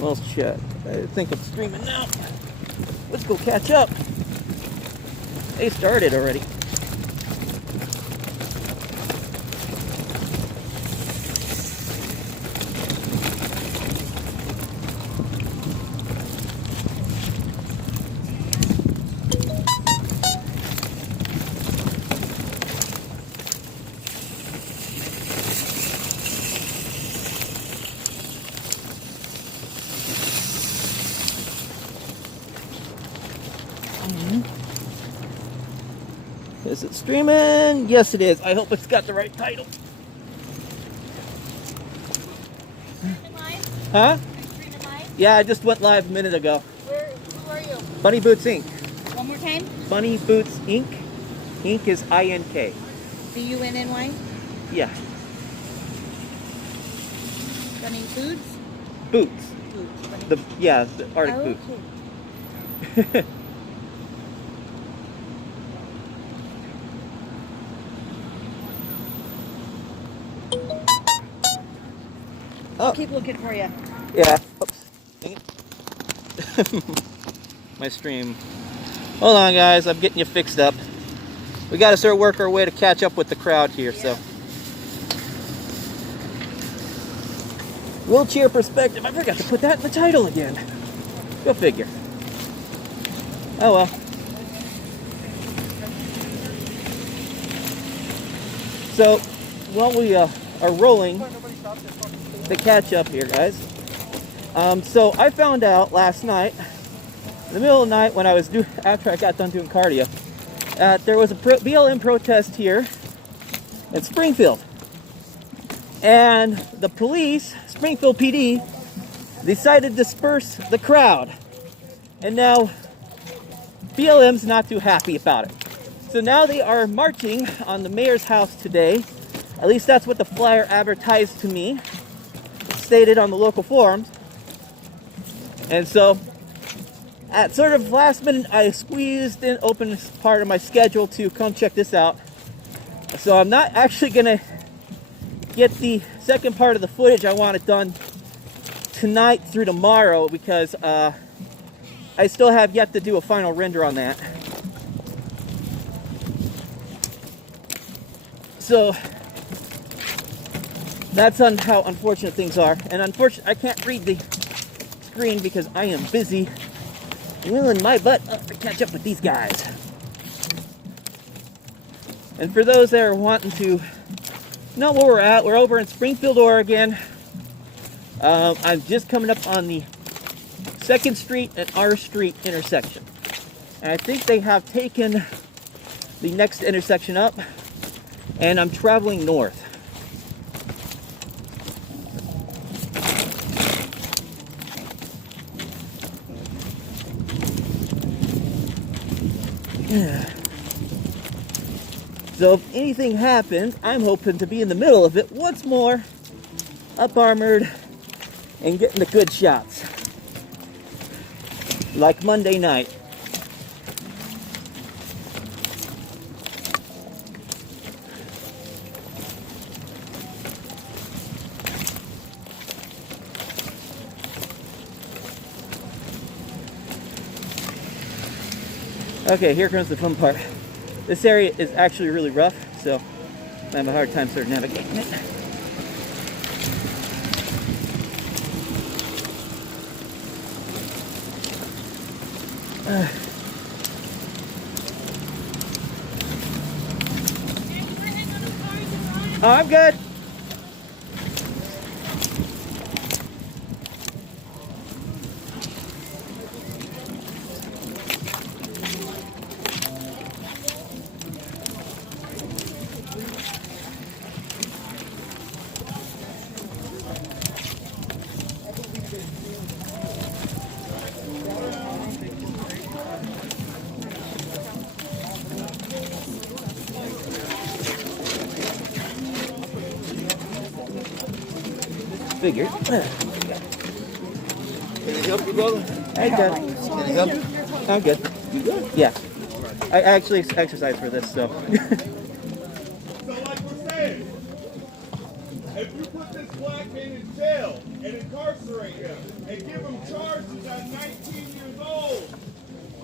Well, shit. I think I'm streaming now. Let's go catch up. They started already. Is it streaming? Yes, it is. I hope it's got the right title. Huh? Yeah, I just went live a minute ago. Who are you? Bunny Boots Inc. One more time? Bunny Boots Inc. Inc is I-N-K. B-U-N-N-Y? Yeah. Bunny Foods? Boots. Boots. The Arctic boots. Okay. Oh. I'll keep looking for you. Yeah. Oops. Dang it. My stream. Hold on, guys. I'm getting you fixed up. We got to start working our way to catch up with the crowd here. Yeah. So, wheelchair perspective. I forgot to put that in the title again. Go figure. Oh well. So, while we are rolling the catch up here, guys. So I found out last night, in the middle of the night when I was after I got done doing cardio, there was a BLM protest here in Springfield, and the police, Springfield PD, decided to disperse the crowd, and now BLM's not too happy about it. So now they are marching on the mayor's house today. At least that's what the flyer advertised to me, stated on the local forums. And so at sort of last minute, I squeezed in open part of my schedule to come check this out. So I'm not actually gonna get the second part of the footage. I want it done tonight through tomorrow because I still have yet to do a final render on that. So that's on how unfortunate things are. And unfortunately, I can't read the screen because I am busy wheeling my butt up to catch up with these guys. And for those that are wanting to know where we're at, we're over in Springfield, Oregon. I'm just coming up on the 2nd Street and R Street intersection. And I think they have taken the next intersection up, and I'm traveling north. So if anything happens, I'm hoping to be in the middle of it once more, up armored and getting the good shots. Like Monday night. Okay, here comes the fun part. This area is actually really rough, so I have a hard time sort of navigating it. Oh, I'm good. Figured. Can I help you, brother? I'm good. Can I help you? I'm good. You good? Yeah. I actually exercise for this, so. So like we're saying, if you put this black man in and incarcerate him and give him charges at 19 years old.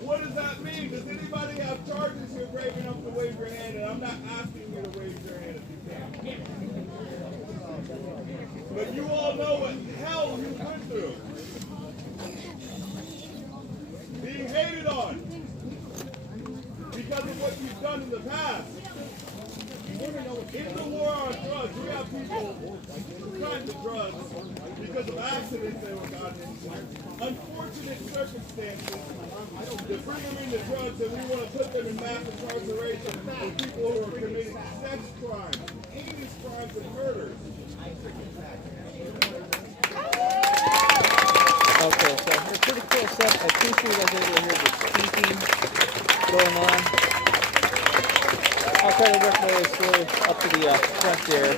What does that mean? Does anybody have charges here brave enough to wave your hand? And I'm not asking you to wave your hand if you can. But you all know what hell you went through. Being hated on because of what you've done in the past. In the war on drugs, we have people trying to drugs because of accidents they were gotten into. Unfortunate circumstances that bring them into drugs, and we want to put them in mass incarceration for people who are committing sex crimes, heinous crimes, and murders. Okay, so we're pretty close up. I think you guys are able to hear the speaking going on. I'll try to work my way slowly up to the front there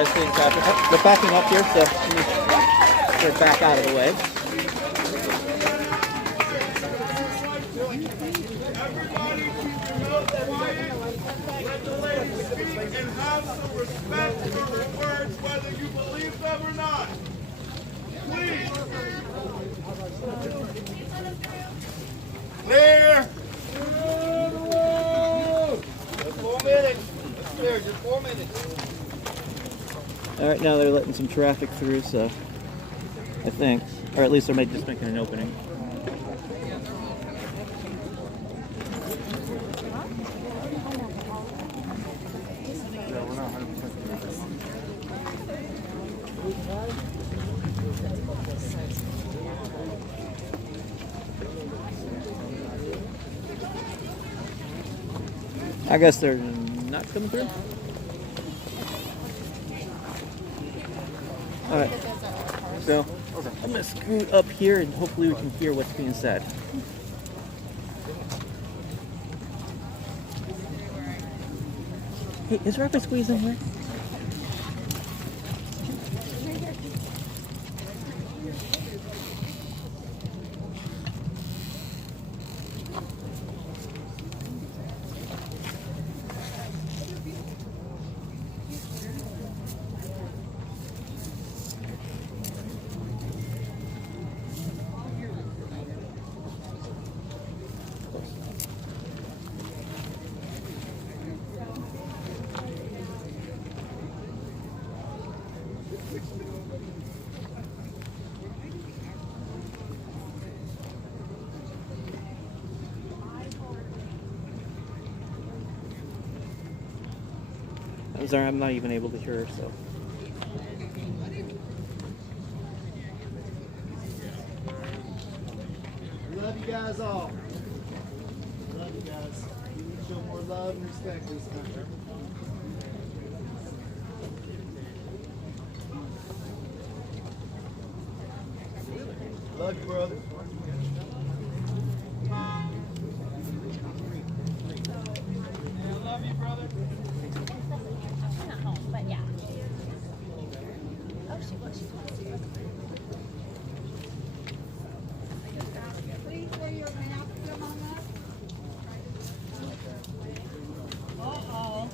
as things happen. They're backing up here, so we're back out of the way. Everybody keep your mouth quiet, let the lady speak, and have some respect for her words, whether you believe them or not. Please. Clear. Just 4 minutes. It's clear, just 4 minutes. All right, now they're letting some traffic through, so I think, or at least they're just making an opening. I guess they're not coming through. All right, so I'm gonna scoot up here and hopefully we can hear what's being said. Hey, is Rapid Squeeze in here? I'm not even able to hear her, so. Love you guys all. Love you guys. You need to show more love and respect in this country. Love you, brother. Love you, brother. But yeah. Oh, she was. Please wear your mask among us. Uh-oh.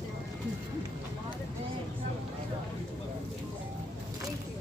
Thank you.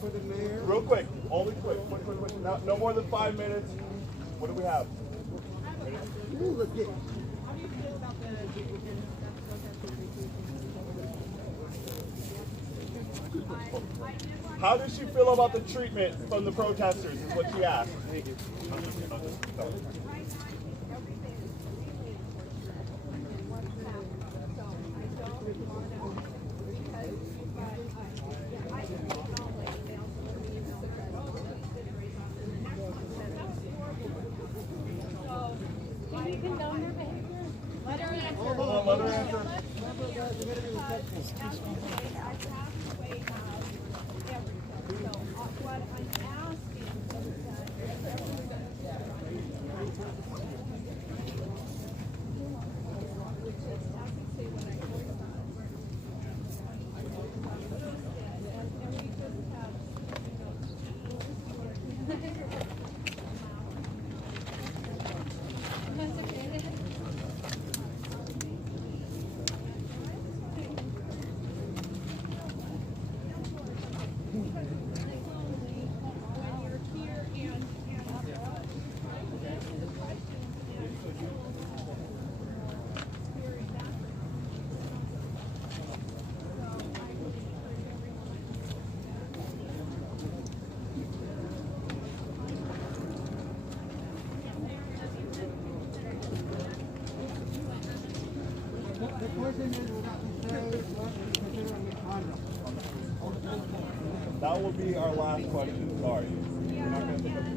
For the mayor. Real quick, only quick. No more than 5 minutes. What do we have? Ooh, let's get it. How does she feel about the treatment from the protesters is what she asked. Let her answer. That will be our last question. Sorry. We're not going to pick up the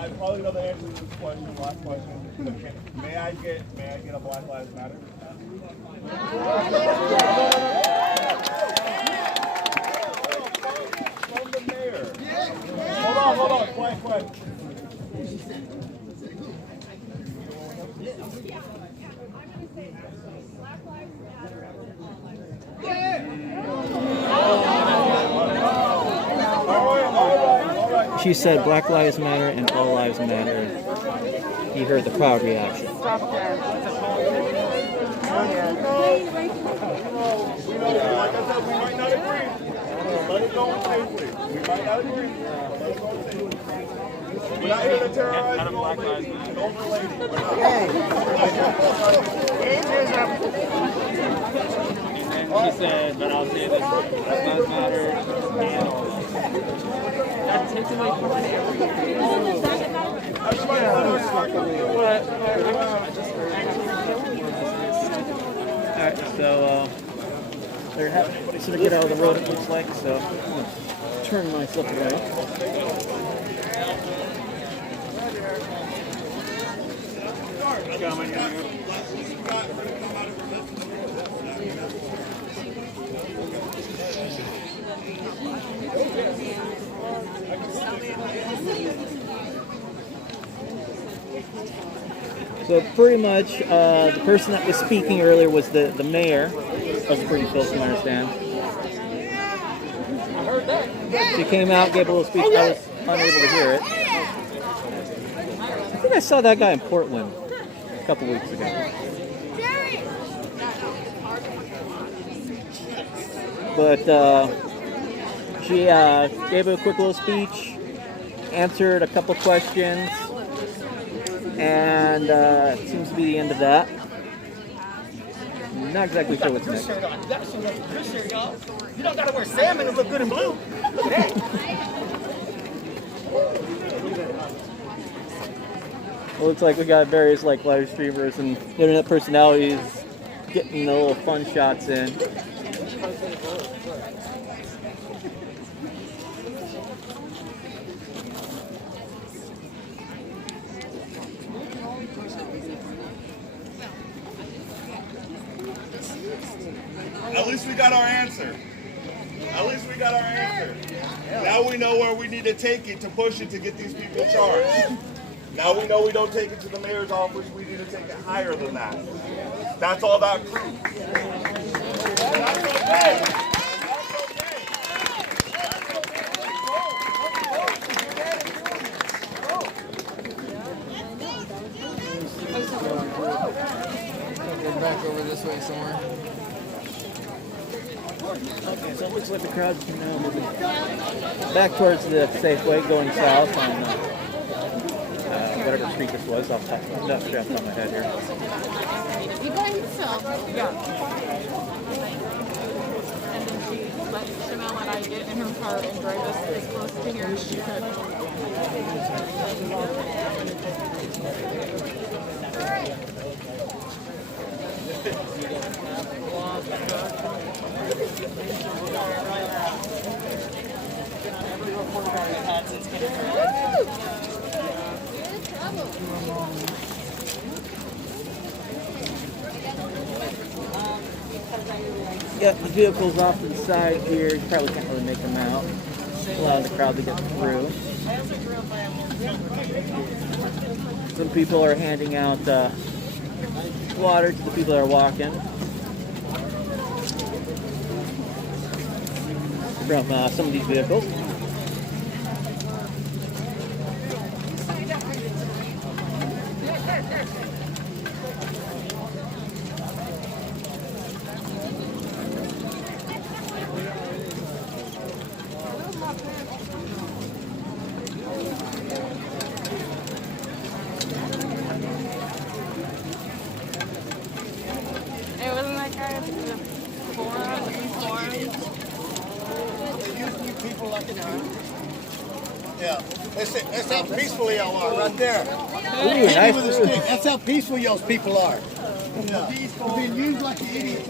I probably know the answer to this question, last question. May I get a Black Lives Matter? From the mayor. Hold on, quiet. She said Black Lives Matter and All Lives Matter. He heard the crowd reaction. Like I said, we might not agree. Let it go safely. We might not agree. Let it go safely. We're not here to terrorize an old lady. An older lady. We're not. She said, but I'll say this, Black Lives Matter, that takes away from Alright, so they're having to sort of get out of the road, it looks like, so I'm going to turn myself around. So pretty much, the person that was speaking earlier was the mayor of Springfield, from what I understand. She came out, gave a little speech. I was unable to hear it. I think I saw that guy in Portland a couple weeks ago. But she gave a quick little speech, answered a couple questions, and it seems to be the end of that. Not exactly sure what's next. You don't gotta wear salmon to look good in blue. Look at that. It looks like we got various like live streamers and internet personalities getting the little fun shots in. At least we got our answer. Now we know where we need to take it to push it to get these people charged. Now we know we don't take it to the mayor's office. We need to take it higher than that. That's all about proof. That's okay. this way somewhere. Okay, so it looks like the crowd's now moving back towards the Safeway, going south on whatever street this was. Off the top of my head here. You going to film? Yeah. And then she let Chanel and I get in her car and drive us as close to here as she could. Got the vehicles off to the side here. You probably can't really make them out. Allowing the crowd to get through. Some people are handing out water to the people that are walking. From some of these vehicles. It wasn't like I had to People like yeah, that's how peaceful y'all are right there. Ooh, nice. With a stick. That's how peaceful y'all's people are. Yeah. Being used like an idiot.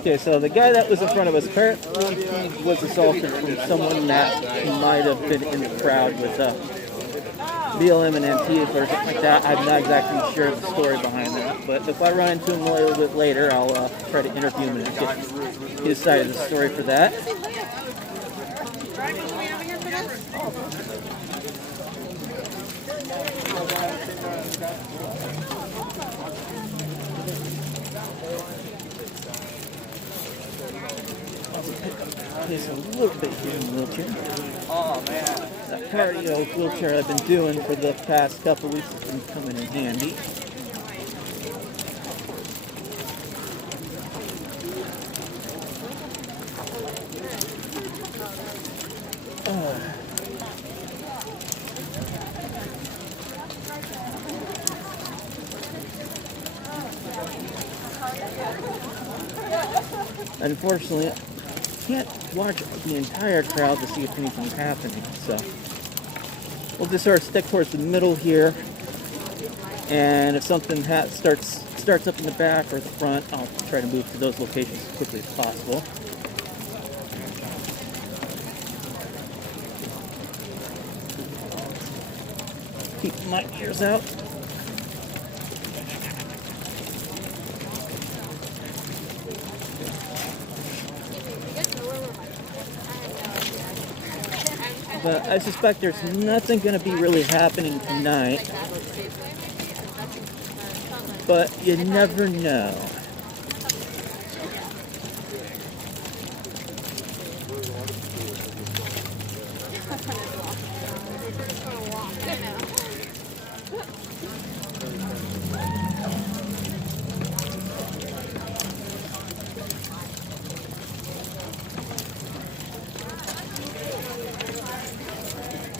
Okay, so the guy that was in front of us apparently he was assaulted from someone that might have been in the crowd with BLM and Antifa or something like that. I'm not exactly sure of the story behind that, but if I run into him a little bit later, I'll try to interview him and get his side of the story for that. Just a little bit here in the wheelchair. Oh man. That cardio wheelchair I've been doing for the past couple weeks has been coming in handy. Unfortunately, I can't watch the entire crowd to see if anything's happening, so we'll just sort of stick towards the middle here, and if something starts up in the back or the front, I'll try to move to those locations as quickly as possible. Keep my ears out. But I suspect there's nothing going to be really happening tonight. But you never know.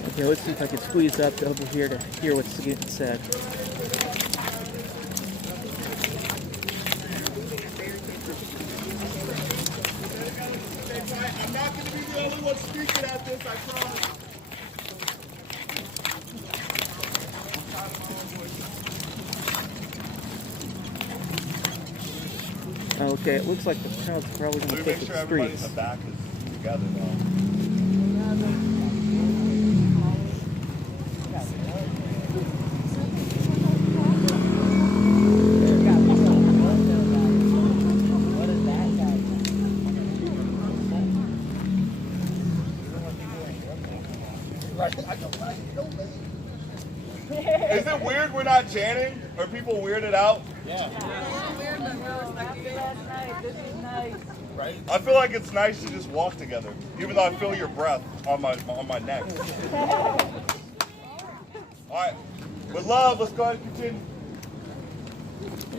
Okay, let's see if I can squeeze up over here to hear what's getting said. I'm not going to be the only one speaking at this, I promise. Okay, it looks like the crowd's probably going to take the streets. The back is together though. Is it weird we're not chanting? Are people weirded out? Yeah. Right? I feel like it's nice to just walk together, even though I feel your breath on my neck. All right. With love, let's go ahead and continue.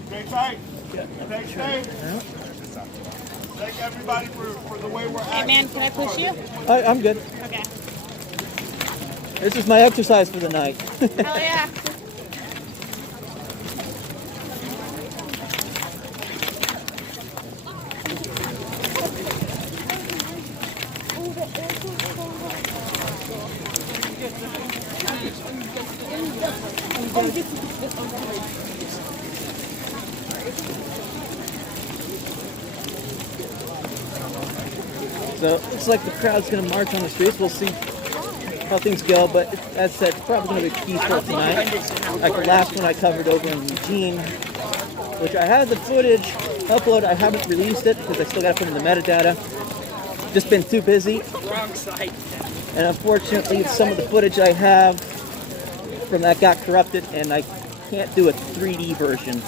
Stay tight. Stay safe. Thank everybody for the way we're acting. Hey man, can I push you? I'm good. Okay. This is my exercise for the night. Hell yeah. So it looks like the crowd's going to march on the streets. We'll see how things go, but as said, it's probably going to be peaceful tonight. Like the last one I covered over in Eugene, which I have the footage uploaded. I haven't released it because I still got to put in the metadata. Just been too busy. Wrong side. And unfortunately, some of the footage I have from that got corrupted, and I can't do a 3D version,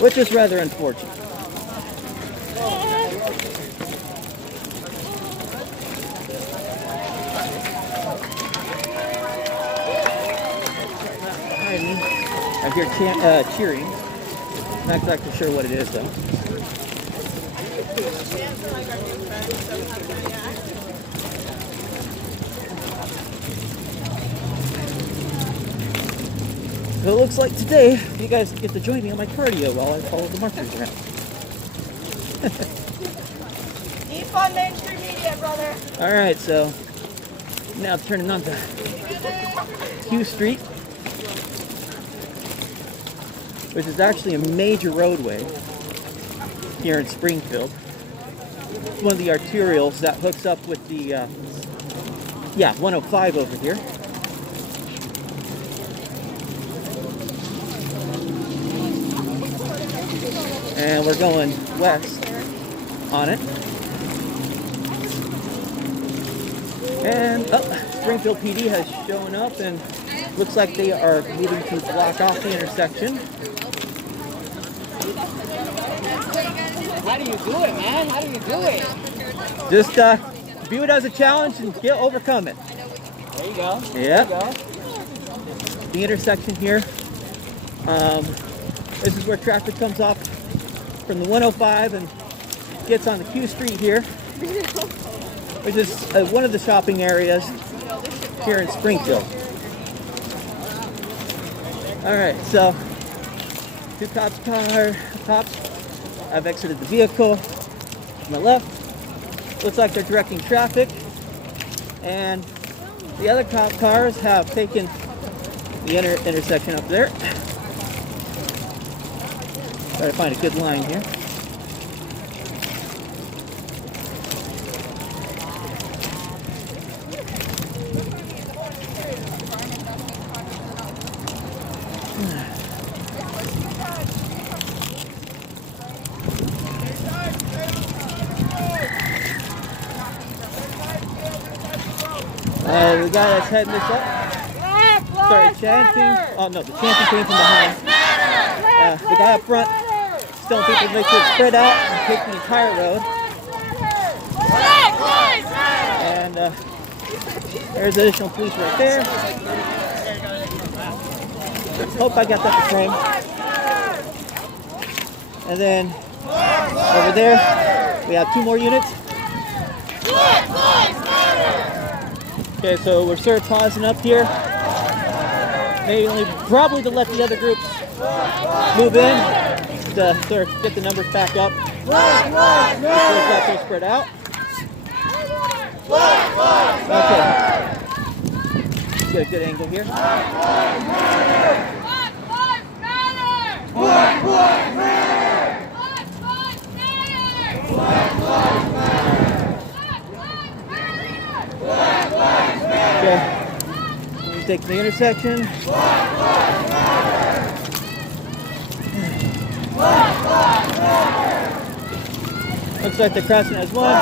which is rather unfortunate. I hear cheering. Not exactly sure what it is though. So it looks like today you guys get to join me on my cardio while I follow the marchers around. Keep on mainstream media, brother. Alright, so now turning on to Q Street, which is actually a major roadway here in Springfield. It's one of the arterials that hooks up with the 105 over here. And we're going west on it. And Springfield PD has shown up and looks like they are moving to block off the intersection. How do you do it, man? How do you do it? Just view it as a challenge and overcome it. There you go. Yep. There you go. The intersection here. This is where traffic comes off from the 105 and gets on the Q Street here, which is one of the shopping areas here in Springfield. All right, so two cops have exited the vehicle on the left. Looks like they're directing traffic, and the other cop cars have taken the intersection up there. Try to find a good line here. The guy that's heading this up started chanting. Oh no, the chanting came from behind. The guy up front telling people to make sure to spread out and take the entire road. And there's additional police right there. Hope I got that to frame. And then over there, we have two more units. Okay, so we're sort of pausing up here. Probably to let the other groups move in to sort of get the numbers back up. So spread out. Okay. Get a good angle here. Okay. We take the intersection. Looks like the crossing has one.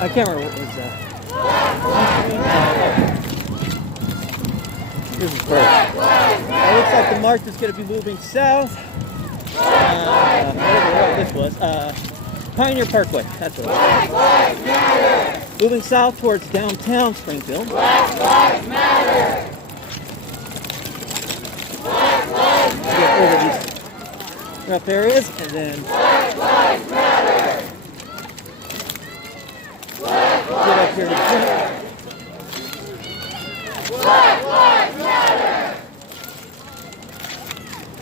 I can't remember what was that. This is first. It looks like the march is going to be moving south. Whatever road this was. Pioneer Parkway. That's what it was. Moving south towards downtown Springfield. Black Lives Matter. Get over these rough areas and then Black Lives Matter. Get up here to the front. Black Lives Matter.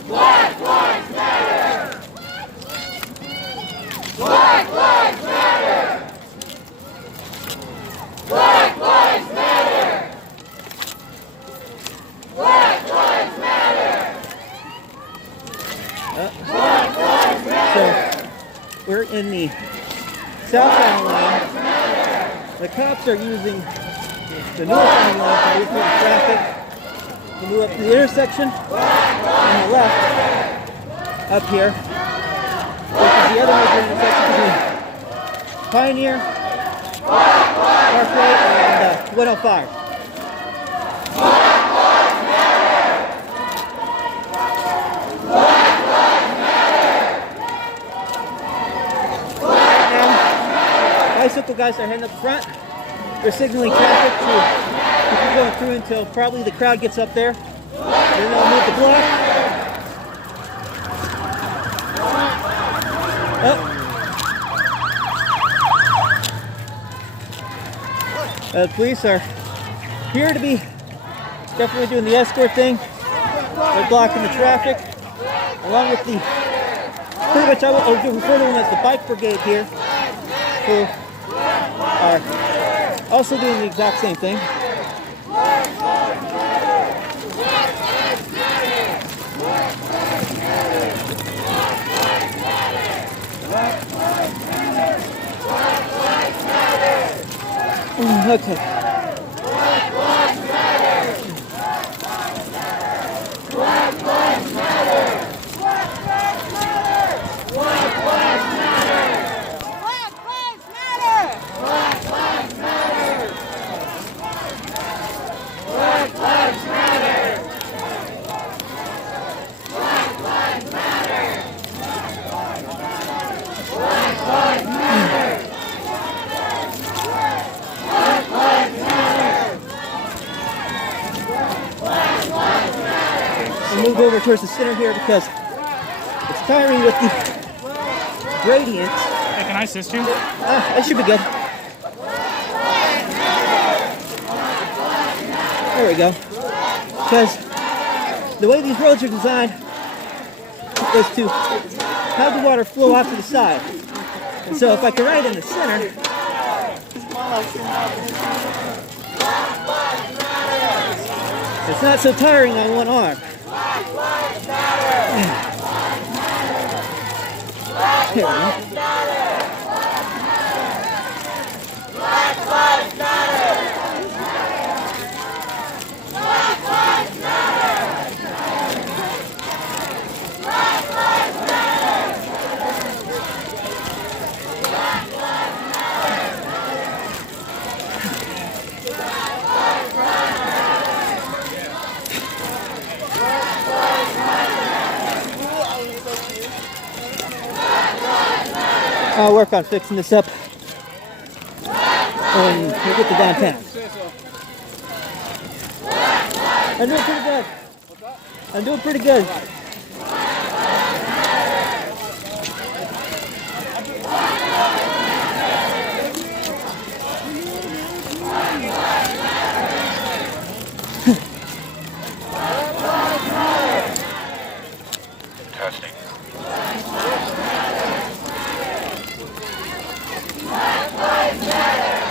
Black Lives Matter. Black Lives Matter. Black Lives Matter. Black Lives Matter. Black Lives Matter. So we're in the southbound lane. The cops are using the northbound lane to move through the traffic to move up to the intersection on the left up here, which is the other major intersection between Pioneer, Parkway, and 105. Bicycle guys are heading up front. They're signaling traffic to keep going through until probably the crowd gets up there. Then they'll move the block. The police are here to be definitely doing the escort thing. They're blocking the traffic, along with the pretty much I would refer to them as the bike brigade here, who are also doing the exact same thing. Okay. Black Lives Matter. Black Lives Matter. Black Lives Matter. Black Lives Matter. Black Lives Matter. Black Lives Matter. Black Lives Matter. Black Lives Matter. Black Lives Matter. We'll move over towards the center here because it's tiring with the gradients. Hey, can I assist you? That should be good. There we go. Because the way these roads are designed is to have the water flow off to the side. And so if I can ride in the center, it's not so tiring on one arm. Black Lives Matter. Black Lives Matter. Black Lives Matter. Black Lives Matter. Black Lives Matter. I'll work on fixing this up and we'll get to downtown. I'm doing pretty good. I'm doing pretty good. Testing. Black Lives Matter.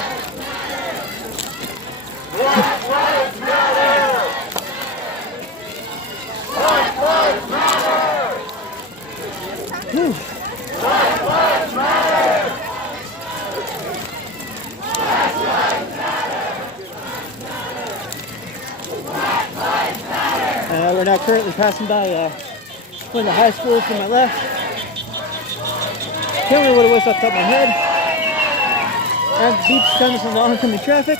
Black Lives Matter. Black Lives Matter. Black Lives Matter. Black Lives Matter. We're now currently passing by one of the high schools to my left. Can't remember what it was off the top of my head. And beeps coming from the oncoming traffic.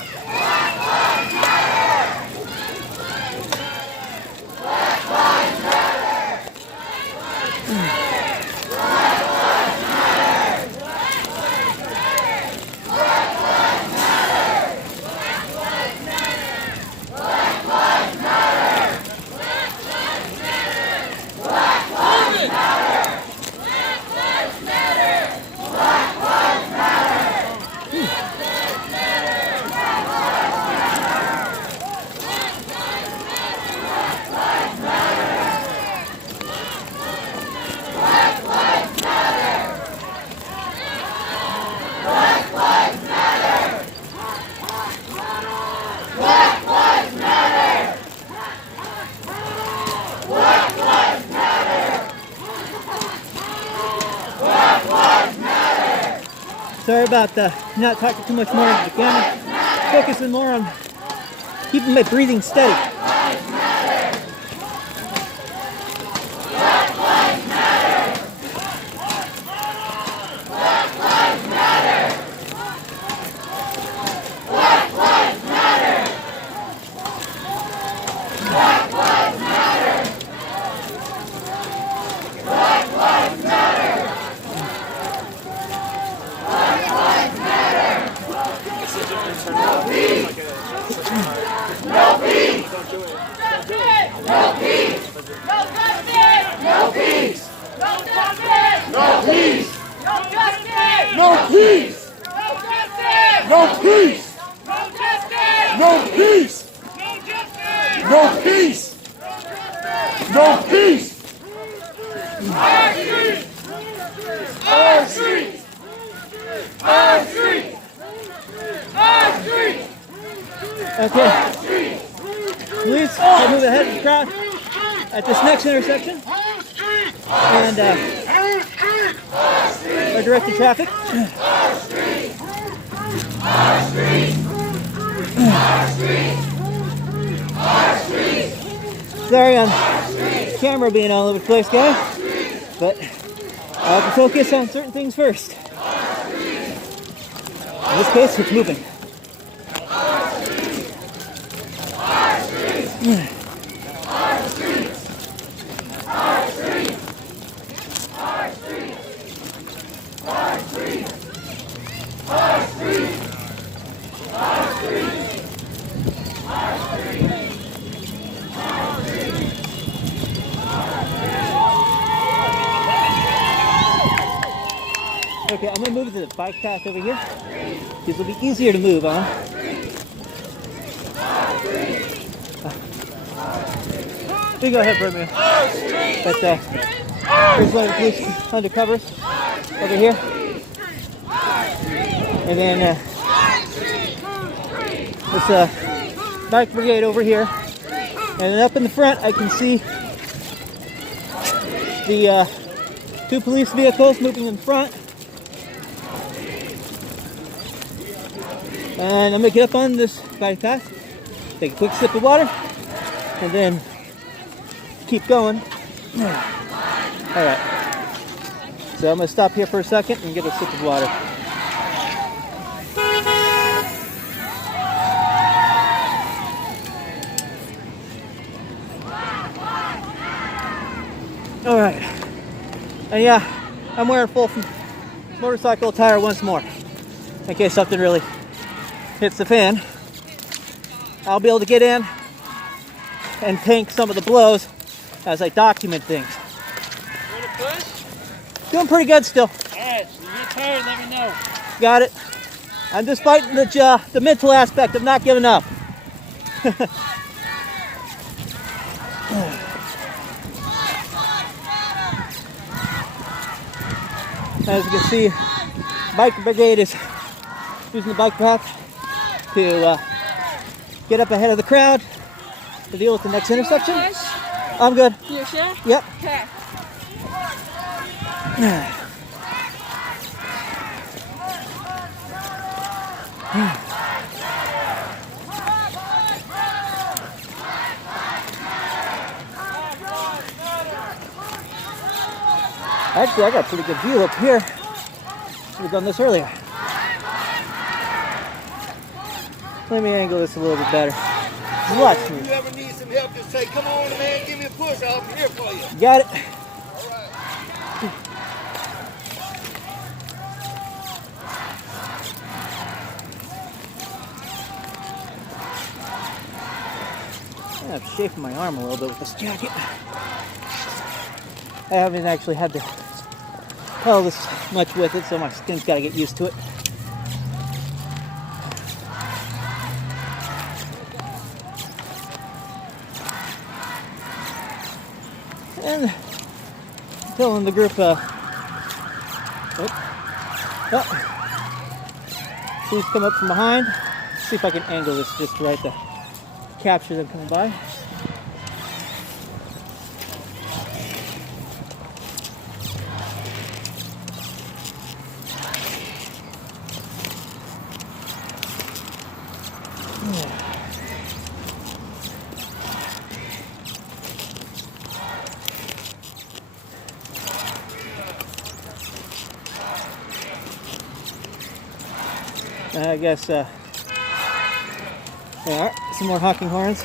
Black Lives Matter. about not talking too much more into the camera, focusing more on keeping my breathing steady. Okay, police will move ahead of the crowd at this next intersection and are directing traffic. Sorry on camera being all over the place, guys, but I have to focus on certain things first. In this case, it's moving. Okay, I'm gonna move to the bike path over here because it'll be easier to move on. You go ahead for a minute. But there's one of the police undercovers over here. And then this bike brigade over here. And then up in the front I can see the 2 police vehicles moving in front. And I'm gonna get up on this bike path, take a quick sip of water, and then keep going. Alright. So I'm gonna stop here for a second and get a sip of water. Alright. And yeah, I'm wearing full motorcycle attire once more. In case something really hits the fan. I'll be able to get in and tank some of the blows as I document things. Want to push? Doing pretty good still. Alright, if you get tired, let me know. Got it. I'm just fighting the mental aspect of not giving up. As you can see, bike brigade is using the bike path to get up ahead of the crowd to deal with the next intersection. I'm good. You sure? Yep. Okay. Actually, I got a pretty good view up here. Should have done this earlier. Let me angle this a little bit better. It's a lot If smoother. you ever need some help, just say, come on, man, give me a push. I'll be here for you. Got it. I'm shaping my arm a little bit with this jacket. I haven't actually had to pull this much with it, so my skin's got to get used to it. And telling the group, please come up from behind. See if I can angle this just right to capture them coming by. I guess there are some more honking horns.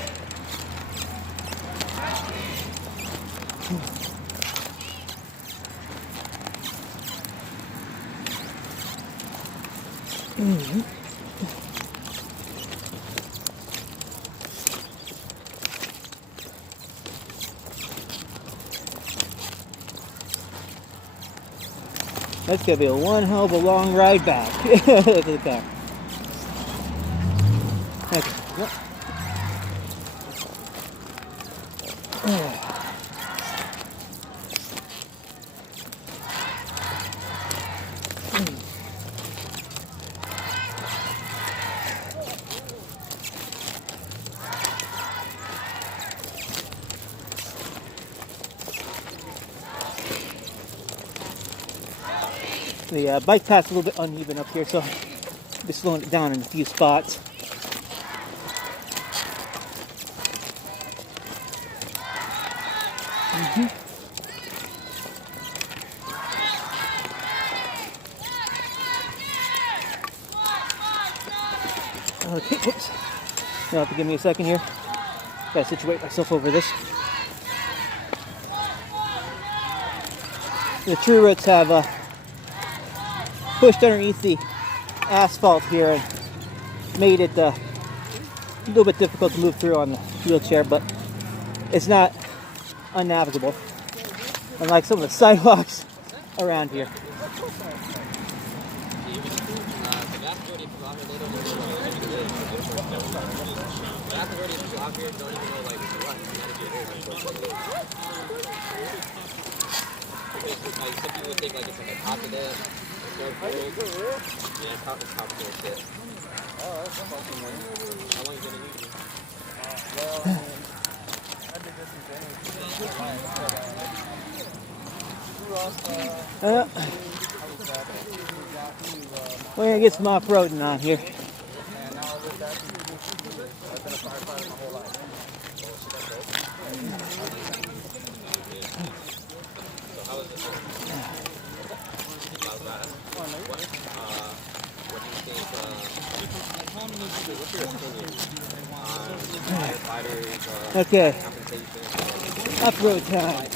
That's gonna be a one hell of a long ride back. Look at the car. Okay. Yep. The bike path's a little bit uneven up here, so I'll be slowing it down in a few spots. Okay, whoops. You'll have to give me a second here. Gotta situate myself over this. The tree roots have pushed underneath the asphalt here and made it a little bit difficult to move through on the wheelchair, but it's not unnavigable, unlike some of the sidewalks around here. We're gonna get some off-roading on here. Okay, off-road time.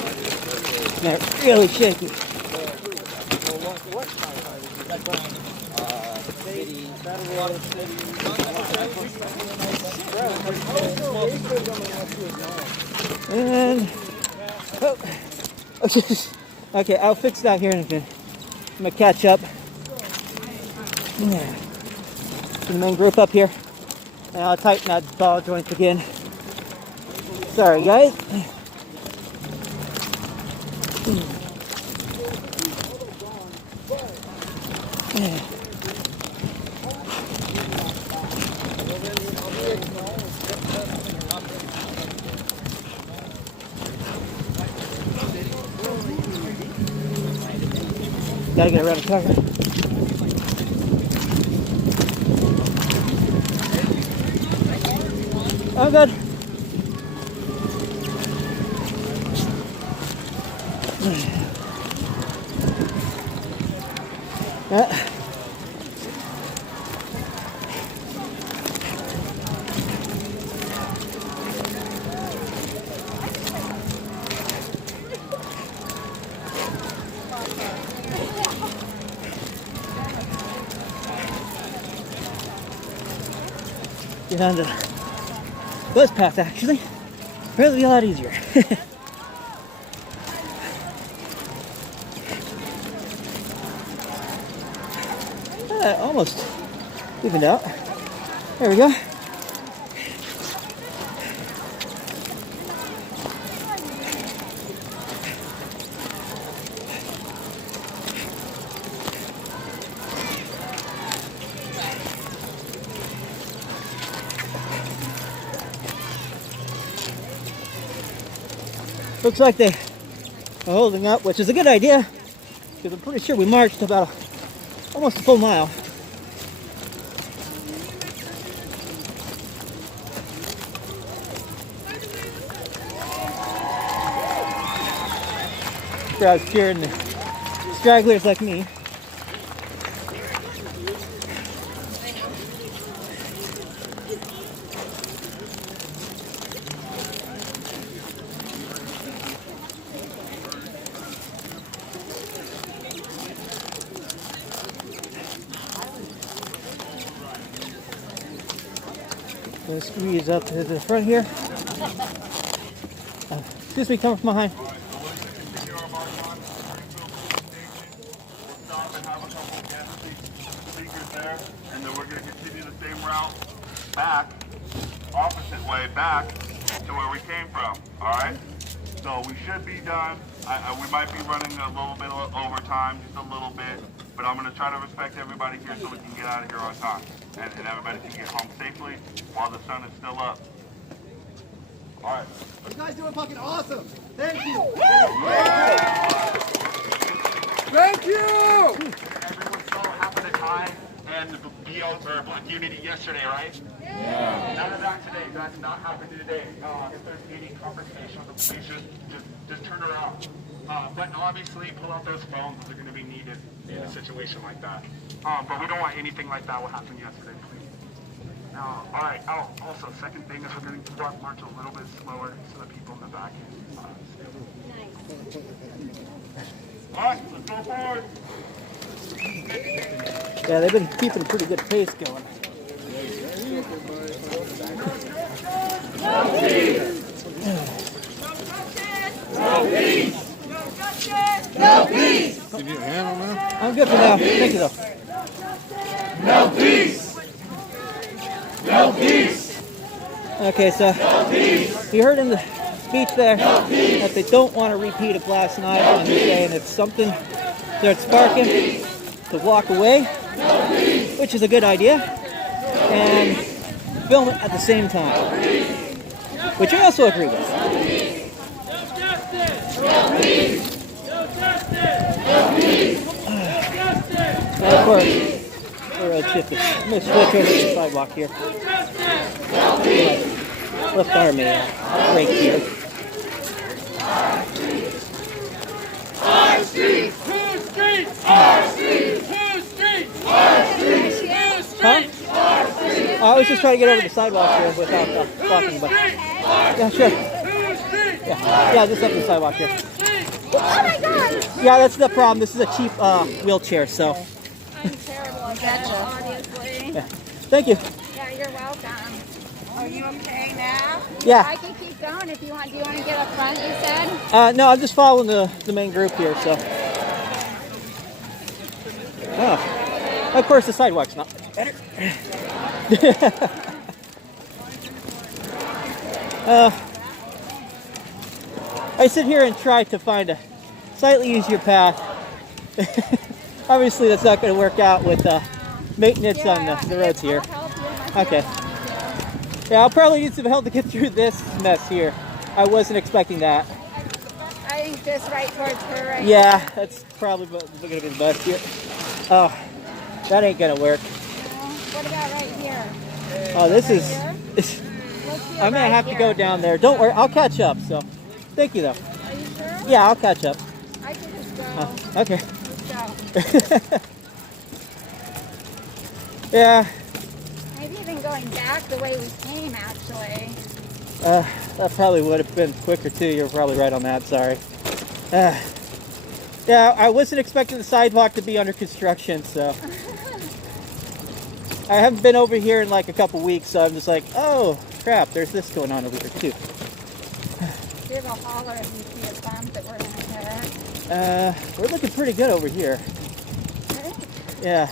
They're really shaky. And okay, I'll fix that here in a minute. I'm gonna catch up to the main group up here, and I'll tighten that ball joint again. Sorry, guys. Gotta get around the car. Oh, good. Get on the bus path, actually. Probably be a lot easier. Almost evened out. There we go. Looks like they are holding up, which is a good idea, because I'm pretty sure we marched about almost a full mile. crowds cheering the stragglers like me. Gonna squeeze up to the front here. Excuse me, coming from behind. All right, so we're going to continue our march on to Springfield police station. We'll stop and have a couple of guest speakers there, and then we're going to continue the same route back, opposite way back to where we came from. All right. So we should be done. We might be running a little bit of overtime, just a little bit, but I'm going to try to respect everybody here so we can get out of here on time, and everybody can get home safely while the sun is still up. All right. You guys doing fucking awesome. Thank you. Thank you! Everyone saw what happened at High and the BO or Black Unity yesterday, right? Yeah. None of that today. That did not happen today. If there's any confrontation with the police, just turn around. But obviously, pull out those phones. They're going to be needed in a situation like that. But we don't want anything like that what happened yesterday, please. All right. Oh, also, second thing is we're going to march a little bit slower so the people in the back can All right, let's go forward. Yeah, they've been keeping a pretty good pace going. You need a hand on that? I'm good for now. Thank you, though. No peace. No peace. Okay, so you heard in the speech there that they don't want to repeat of last night, and they're saying if something starts sparking, to walk away, which is a good idea, and film it at the same time, which I also agree with. And of course, the road shifted. I'm going to switch over to the sidewalk here. Left arm break here. Our streets! Two streets! Our streets! Two streets! Our streets! Two streets! Our streets! I was just trying to get over the sidewalk here without blocking, but yeah, sure. Yeah, just up the sidewalk here. Oh my God! Yeah, that's the problem. This is a cheap wheelchair, so. I'm terrible at that, obviously. Yeah. Thank you. Yeah, you're welcome. Are you okay now? Yeah. I can keep going if you want. Do you want to get up front, you said? No, I'm just following the main group here, so. Oh. Of course, the sidewalk's not much better. I sit here and try to find a slightly easier path. Obviously, that's not going to work out with maintenance on the roads here. I'll help you. Okay. Yeah, I'll probably need some help to get through this mess here. I wasn't expecting that. I think just right towards her right Yeah, that's probably going to be the best here. Oh, that ain't going to work. What about right here? Oh, this is... Let's do it I'm going right to have to here. go down there. Don't worry, I'll catch up, so. Thank you, though. Are you sure? Yeah, I'll catch up. I can just go. Okay. Let's go. Yeah, Maybe even going back the way we came, actually. that probably would have been quicker, too. You're probably right on that, sorry. Yeah, I wasn't expecting the sidewalk to be under construction, so. I haven't been over here in like a couple weeks, so I'm just like, oh, crap, there's this going on over here, too. Give a holler if you see a bump that we're going to hit. We're looking pretty good over here. Okay? Yeah.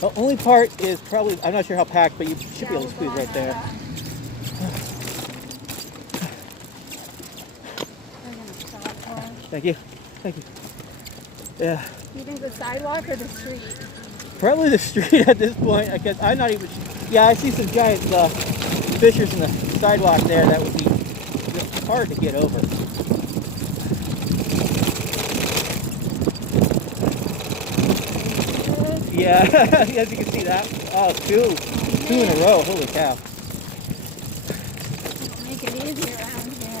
The only part is probably, I'm not sure how packed, but you should be able to squeeze right there. We're going to stop for us. Thank you. Thank you. Yeah. You think the sidewalk or the street? Probably the street at this point. I guess I'm not even. Yeah, I see some giant fissures in the sidewalk there. That would be hard to get over. Yeah, as you can see that. Oh, two in a row. Holy cow. Make it easier around here.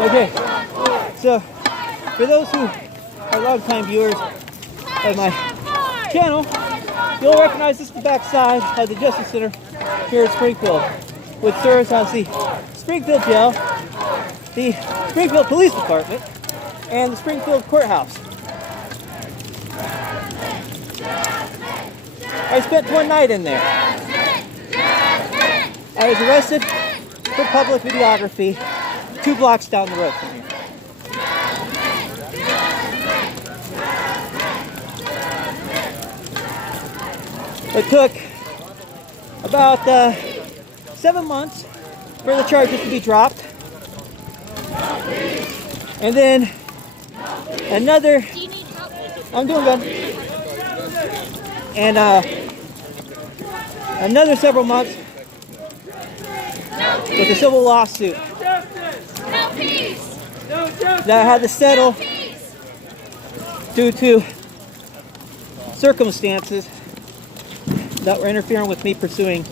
Okay, so for those who are longtime viewers of my channel, you'll recognize this is the back side of the Justice Center here in Springfield, which serves as the Springfield Jail, the Springfield Police Department, and the Springfield Courthouse. I spent one night in there. I was arrested for public videography 2 blocks down the road from here. It took about 7 months for the charges to be dropped. And then another... I'm doing good. And another several months with a civil lawsuit that I had to settle due to circumstances that were interfering with me pursuing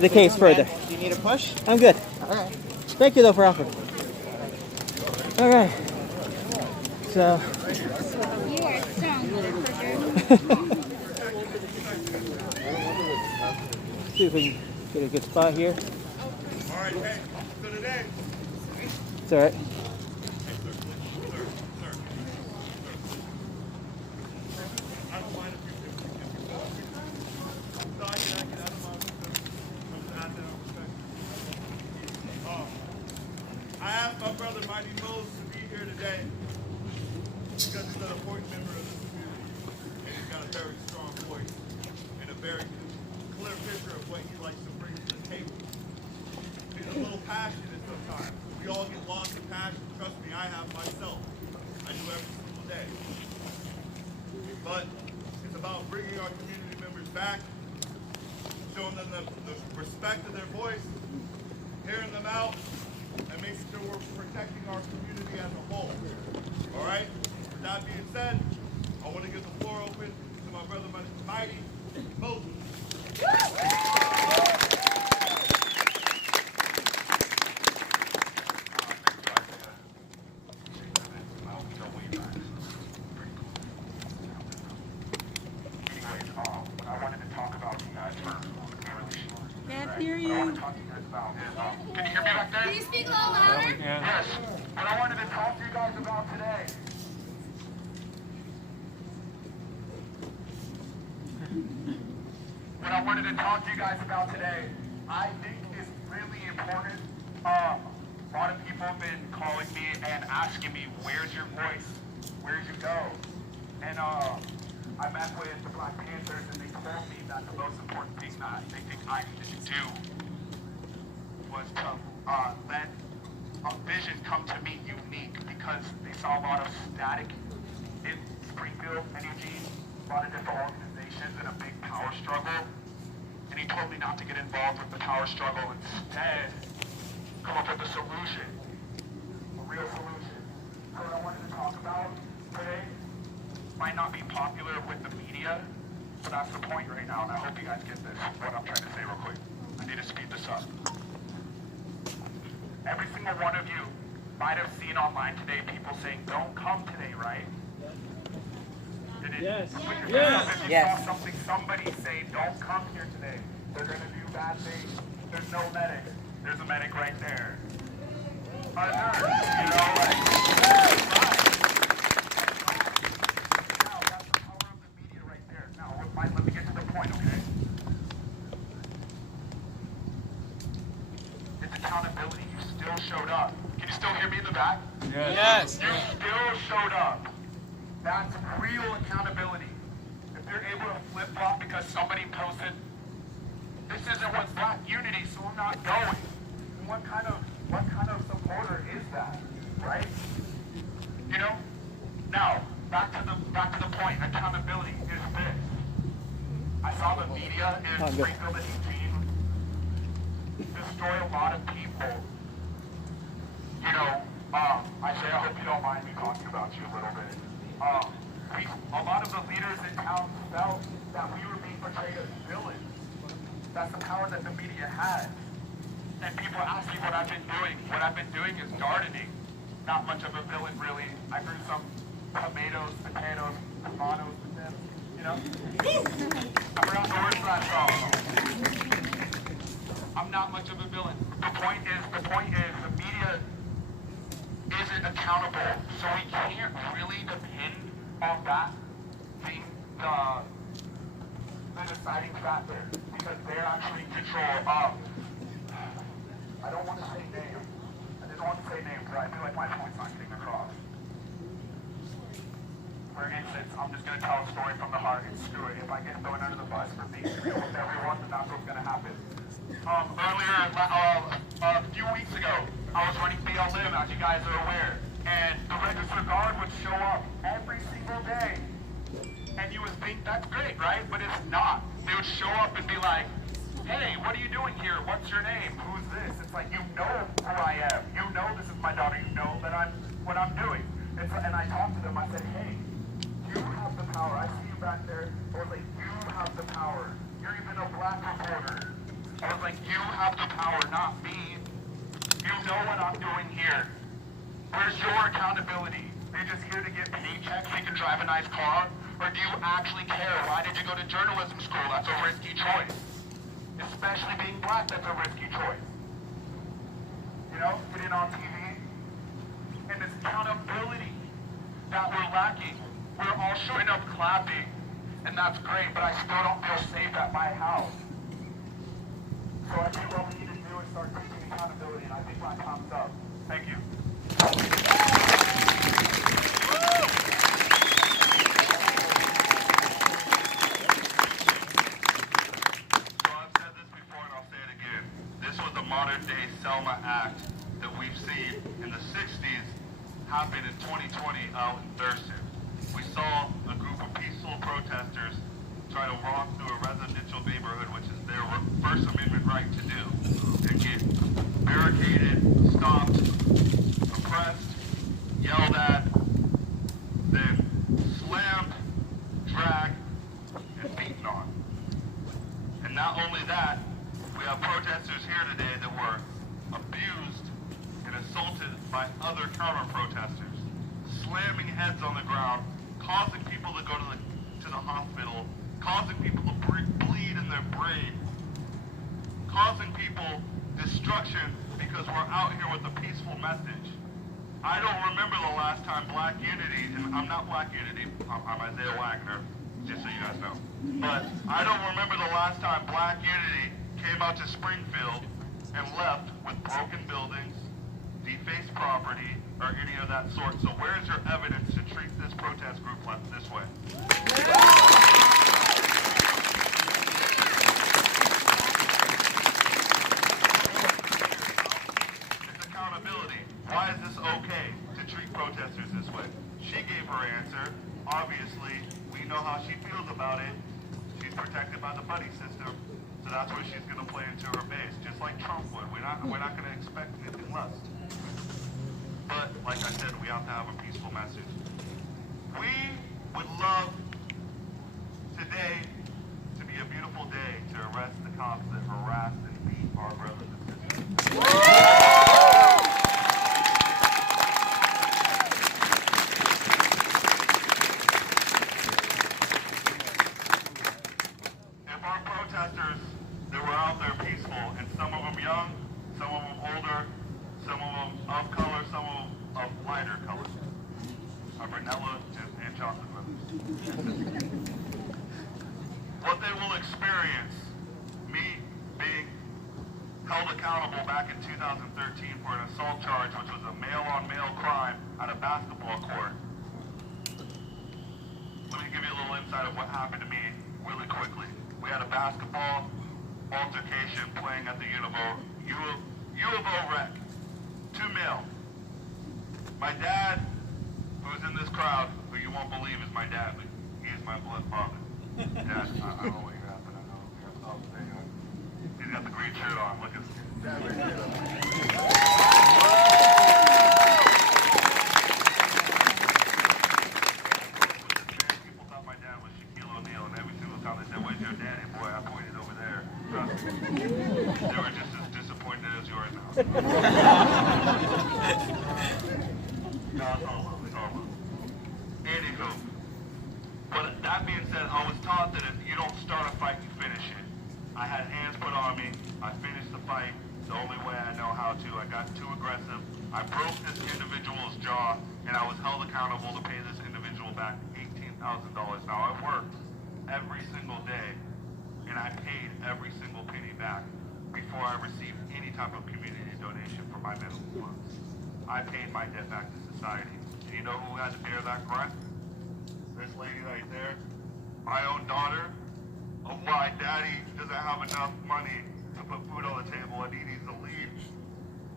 the case further. Do you need a push? I'm good. All right. Thank you though for offering. All right. So. You are strong, little critter. See if we can get a good spot here. All right, hey, so today, It's all right. I don't mind if you no, I don't mind. I asked my brother Mighty Mose to be here today because he's an important member of this community. And he's got a very strong voice and a very clear picture of what he likes to bring to the table. He's a little passionate sometimes. We all get lost in passion. Trust me, I have myself. I do every single day. But it's about bringing our community members back, showing them the respect of their voice, hearing them out, and making sure we're protecting our community as a whole. All right? With that being said, I want to give the floor open to my brother Mighty Moses. I wanted to talk about you guys for really short. Can't hear What I you. want to talk to you guys about is, can you hear me back there? Can you speak a little louder? Yes. What I wanted to talk to you guys about today. What I wanted to talk to you guys about today, I think is really important. A lot of people have been calling me and asking me, where's your voice? Where'd you go? And I met with the Black Panthers and they told me that the most important thing that they think I needed to do was to let a vision come to me unique because they saw a lot of static in Springfield and Eugene, a lot of different organizations and a big power struggle. And he told me not to get involved with the power struggle, instead come up with a solution, a real solution. So what I wanted to talk about today might not be popular with the media, but that's the point right now, and I hope you guys get this, what I'm trying to say real quick. I need to speed this up. Every single one of you might have seen online today people saying, don't come today, right? Did it? Yes. Put your Yes. hands up if you Yes. saw somebody say, don't come here today. They're going to do bad things. There's no medic. There's a medic right there. A nurse, you know, like, now, that's the power of the media right there. Now, let me get to the point, okay? It's accountability. You still showed up. Can you still hear me in the back? Yes. You still showed up. That's real accountability. If you're able to flip-flop because somebody posted, this isn't what's Black unity, so I'm not going. And what kind of supporter is that, right? You know? Now, back to the point. Accountability is this. I saw the media in Springfield and Eugene destroy a lot of people. You know, I hope you don't mind me talking about you a little bit. A lot of the leaders in town felt that we were being portrayed as villains. That's the power that the media has. And people ask me what I've been doing. What I've been doing is gardening. not much of a villain, really. I grew some tomatoes, potatoes, with them, you know? I forgot the words for that song. I'm not much of a villain. The point is, the media isn't accountable, so we can't really depend on that being the deciding factor, because they're actually in control of. I don't want to say names. I didn't want to say names, but I feel like my point's not getting across. For instance, I'm just going to tell a story from the heart and screw it. If I get thrown under the bus for being real with everyone, then that's what's going to happen. Earlier, a few weeks ago, I was running BLM, as you guys are aware, and the register guard would show up every single day. And you would think that's great, right? But it's not. They would show up and be like, hey, what are you doing here? What's your name? Who's this? It's like, you know who I am. You know this is my daughter. You know that what I'm doing. And I talked to them. I said, hey, you have the power. I see you back there. I was like, you have the power. You're even a black reporter. I was like, you have the power, not me. You know what I'm doing here. Where's your accountability? Are you just here to get paychecks so you can drive a nice car? Or do you actually care? Why did you go to journalism school? That's a risky choice. Especially being black, that's a risky choice. You know, getting on TV. And it's accountability that we're lacking. We're all showing up clapping, and that's great, but I still don't feel safe at my house. So I think what we need to do is start teaching accountability, and I think my time's up. Thank you. Modern-day Selma Act that we've seen in the 60s happen in 2020 out in Thurston. We saw a group of peaceful protesters try to walk through a residential neighborhood, which is their First Amendment right to do, and get barricaded, stopped, oppressed, yelled at, then slammed, dragged, and beaten on. And not only that, we have protesters here today that were abused and assaulted by other counter-protesters, slamming heads on the ground, causing people to go to the hospital, causing people to bleed in their brain, causing people destruction because we're out here with a peaceful message. I don't remember the last time Black Unity, and I'm not Black Unity, I'm Isaiah Wagner, just so you guys know, but I don't remember the last time Black Unity came out to Springfield and left with broken buildings, defaced property, or any of that sort. So where is your evidence to treat this protest group left this way? It's accountability. Why is this okay to treat protesters this way? She gave her answer. Obviously, we know how she feels about it. She's protected by the buddy system. So that's where she's going to play into her base, just like Trump would. We're not going to expect anything less. But, like I said, we have to have a peaceful message. We would love today to be a beautiful day to arrest the cops that harassed and beat our brothers and sisters. If our protesters that were out there peaceful, and some of them young, some of them older, some of them of color, some of them of lighter color. Vanilla and chocolate brothers. What they will experience, me being held accountable back in 2013 for an assault charge, which was a male-on-male crime at a basketball court. Let me give you a little insight of what happened to me really quickly. We had a basketball altercation playing at the U of O rec. 2 male. My dad, who's in this crowd, who you won't believe is my dad, but he is my blood father. Dad, I don't know what you're after. I know. Oh, there you go. He's got the green shirt on. Look at Dad right there. People thought my dad was Shaquille O'Neal, and every single time they said, "Where's your daddy, boy?" I pointed over there. Trust me. They were just as disappointed as yours now. No, it's all love. It's all love. Anywho, but that being said, I was taught that if you don't start a fight, you finish it. I had hands put on me. I finished the fight the only way I know how to. I got too aggressive. I broke this individual's jaw, and I was held accountable to pay this individual back $18,000. Now, I worked every single day, and I paid every single penny back before I received any type of community donation for my medical funds. I paid my debt back to society. And you know who had to bear that grunt? This lady right there, my own daughter. Oh, my daddy doesn't have enough money to put food on the table, and he needs to lean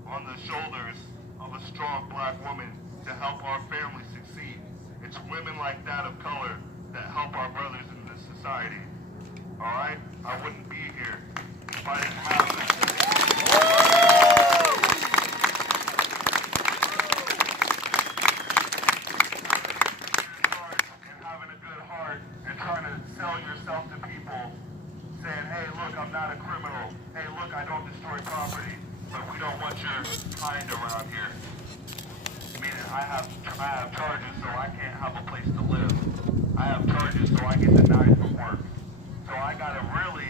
on the shoulders of a strong black woman to help our family succeed. It's women like that of color that help our brothers in this society. All right? I wouldn't be here if I didn't have this. And having a good heart and trying to sell yourself to people, saying, hey, look, I'm not a criminal. Hey, look, I don't destroy property. But we don't want your kind around here. Meaning I have charges, so I can't have a place to live. I have charges, so I get denied from work. So I gotta really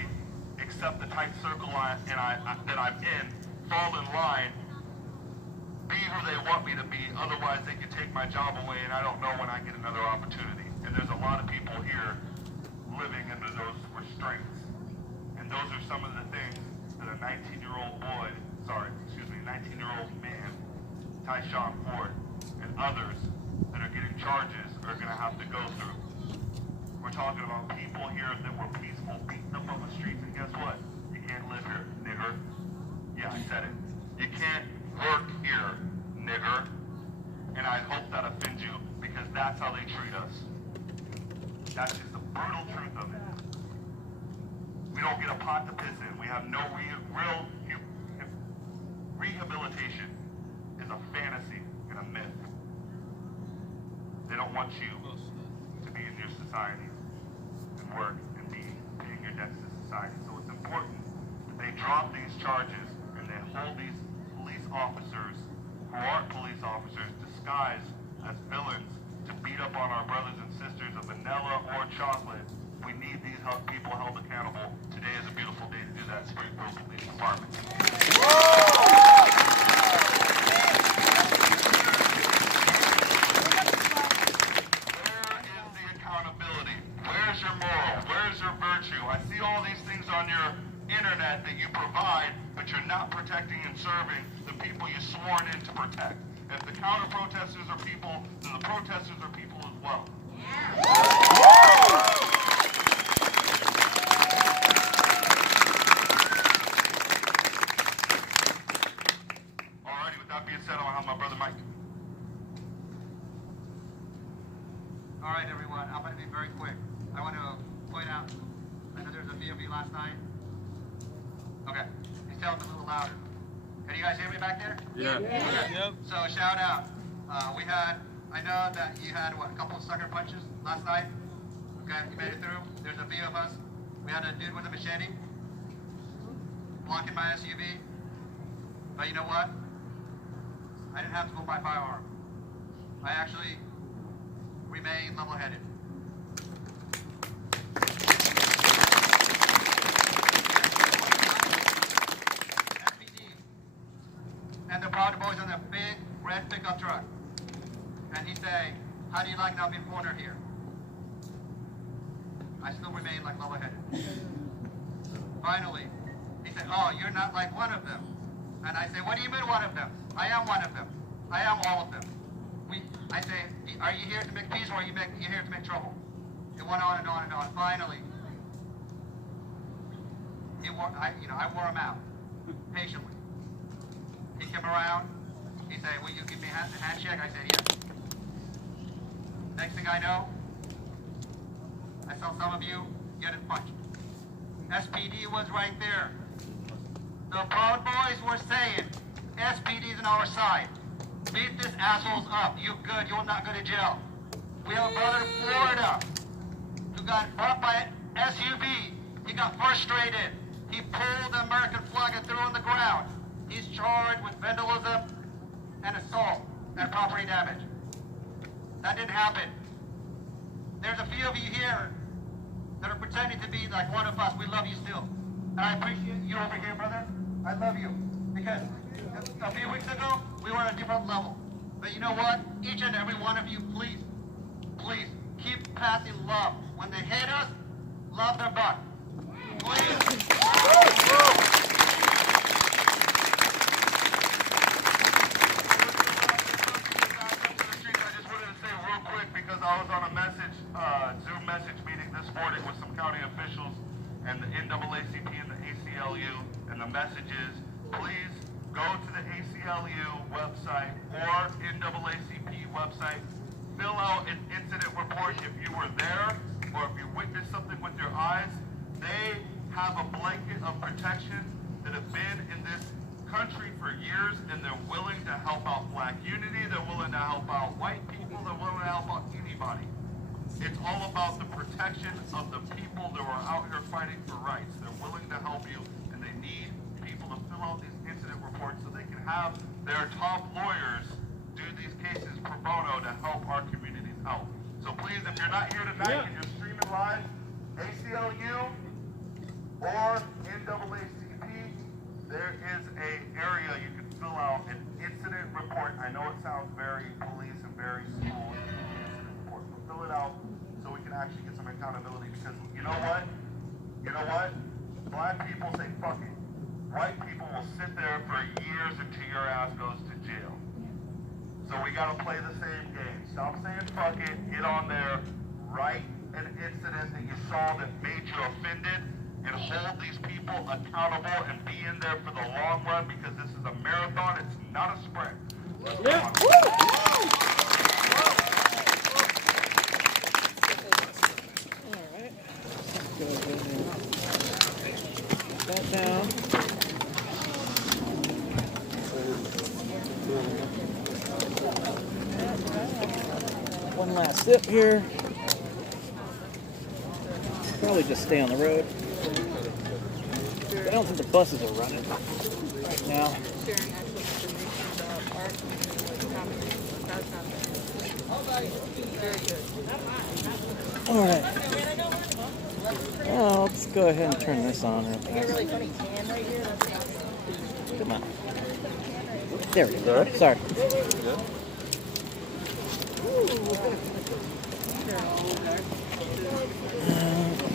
accept the tight circle that I'm in, fall in line, be who they want me to be. Otherwise, they can take my job away, and I don't know when I get another opportunity. And there's a lot of people here living under those restraints. And those are some of the things that a 19-year-old boy, 19-year-old man, Tyshawn Ford, and others that are getting charges are going to have to go through. We're talking about people here that were peaceful, beaten up on the streets, and guess what? You can't live here, nigger. Yeah, I said it. You can't work here, nigger. And I hope that offends you, because that's how they treat us. That's just the brutal truth of it. We don't get a pot to piss in. We have no real rehabilitation. Is a fantasy and a myth. They don't want you to be in your society and work and be paying your debts to society. So it's important that they drop these charges and they hold these police officers who aren't police officers disguised as villains to beat up on our brothers and sisters of vanilla or chocolate. We need these people held accountable. Today is a beautiful day to do that. Springfield Police Department. Where's your moral? Where's your virtue? I see all these things on your internet that you provide, but you're not protecting and serving the people you sworn in to protect. If the counter-protesters are people, then the protesters are people as well. Alrighty, with that being said, I'll have my brother Mike. All right, everyone, I'm going to be very quick. I want to point out, I know there was a VOB last night. Okay, he's telling a little louder. Can you guys hear me back there? Yeah. Okay. Yep. So shout out. I know that you had, a couple of sucker punches last night? Okay, you made it through. There's a few of us. We had a dude with a machete blocking my SUV. But you know what? I didn't have to pull my firearm. I actually remain level-headed. SPD and the Proud Boys on the big red pickup truck. And he say, how do you like not being cornered here? I still remain like level-headed. Finally, he said, oh, you're not like one of them. And I say, what do you mean one of them? I am one of them. I am all of them. I say, are you here to make peace or are you here to make trouble? It went on and on and on. Finally, I wore him out patiently. He came around. He said, will you give me a handshake? I said, yes. Next thing I know, I saw some of you getting punched. SPD was right there. The Proud Boys were saying, SPD's on our side. Beat this assholes up. You good. You'll not go to jail. We have a brother in Florida who got bumped by an SUV. He got frustrated. He pulled the American flag and threw it on the ground. He's charged with vandalism and assault and property damage. That didn't happen. There's a few of you here that are pretending to be like one of us. We love you still. And I appreciate you over here, brother. I love you. Because a few weeks ago, we were at a different level. But you know what? Each and every one of you, please, please, keep passing love. When they hate us, love their butt. Please. Because I was on a Zoom message meeting this morning with some county officials and the NAACP and the ACLU, and the message is, please go to the ACLU website or NAACP website, fill out an incident report if you were there or if you witnessed something with your eyes. They have a blanket of protection that have been in this country for years, and they're willing to help out Black unity, they're willing to help out white people, they're willing to help out anybody. It's all about the protection of the people that are out here fighting for rights. They're willing to help you, and they need people to fill out these incident reports so they can have their top lawyers do these cases pro bono to help our communities out. So please, if you're not here tonight and you're streaming live, ACLU or NAACP, there is an area you can fill out an incident report. I know it sounds very police and very school incident report, but fill it out so we can actually get some accountability, because you know what? You know what? Black people say fuck it. White people will sit there for years until your ass goes to jail. So we gotta play the same game. Stop saying fuck it, get on there, write an incident that you saw that made you offended, and hold these people accountable and be in there for the long run, because this is a marathon, it's not a sprint. Yeah. Alright. Go ahead and put that down. One last sip here. Probably just stay on the road. I don't think the buses are running right now. Sharing actual information about our community. That's not very good. All right. Well, let's go ahead and turn this on real fast. Come on. There we go. Sorry.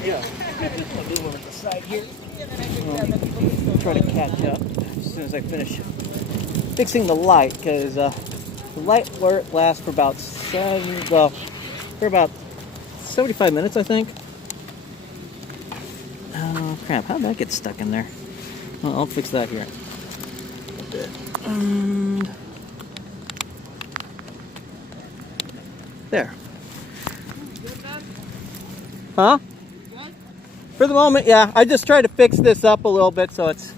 Yeah. Get this one over to the side here. Try to catch up as soon as I finish fixing the light, because the light lasts for about 75 minutes, I think. Oh crap! How did that get stuck in there? Well, I'll fix that here. And there. Huh? For the moment, yeah. I just try to fix this up a little bit so it's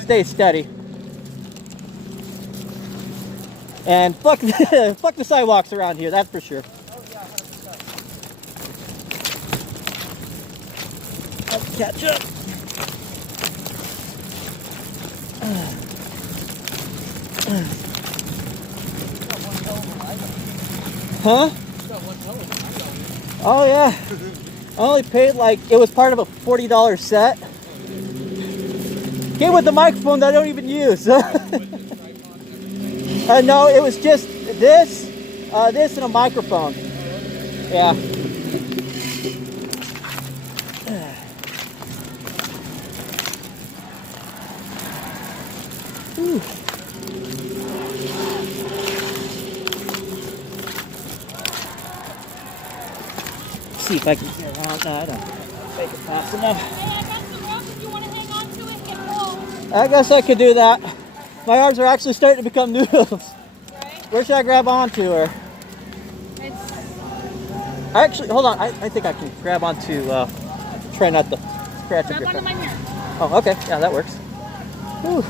stays steady. And fuck the sidewalks around here, that's for sure. Let's catch up. Huh? Oh yeah. I only paid it was part of a $40 set. Came with the microphone that I don't even use. No, it was just this and a microphone. Yeah. Whew. See if I can get around that and make it fast enough. Hey, I got some rope if you want to hang on to it and get rolled. I guess I could do that. My arms are actually starting to become noodles. Right? Where should I grab onto her? Actually, hold on. I think I can grab onto, try not to scratch Grab your onto my hair. Oh, okay. Yeah, that works. Whew.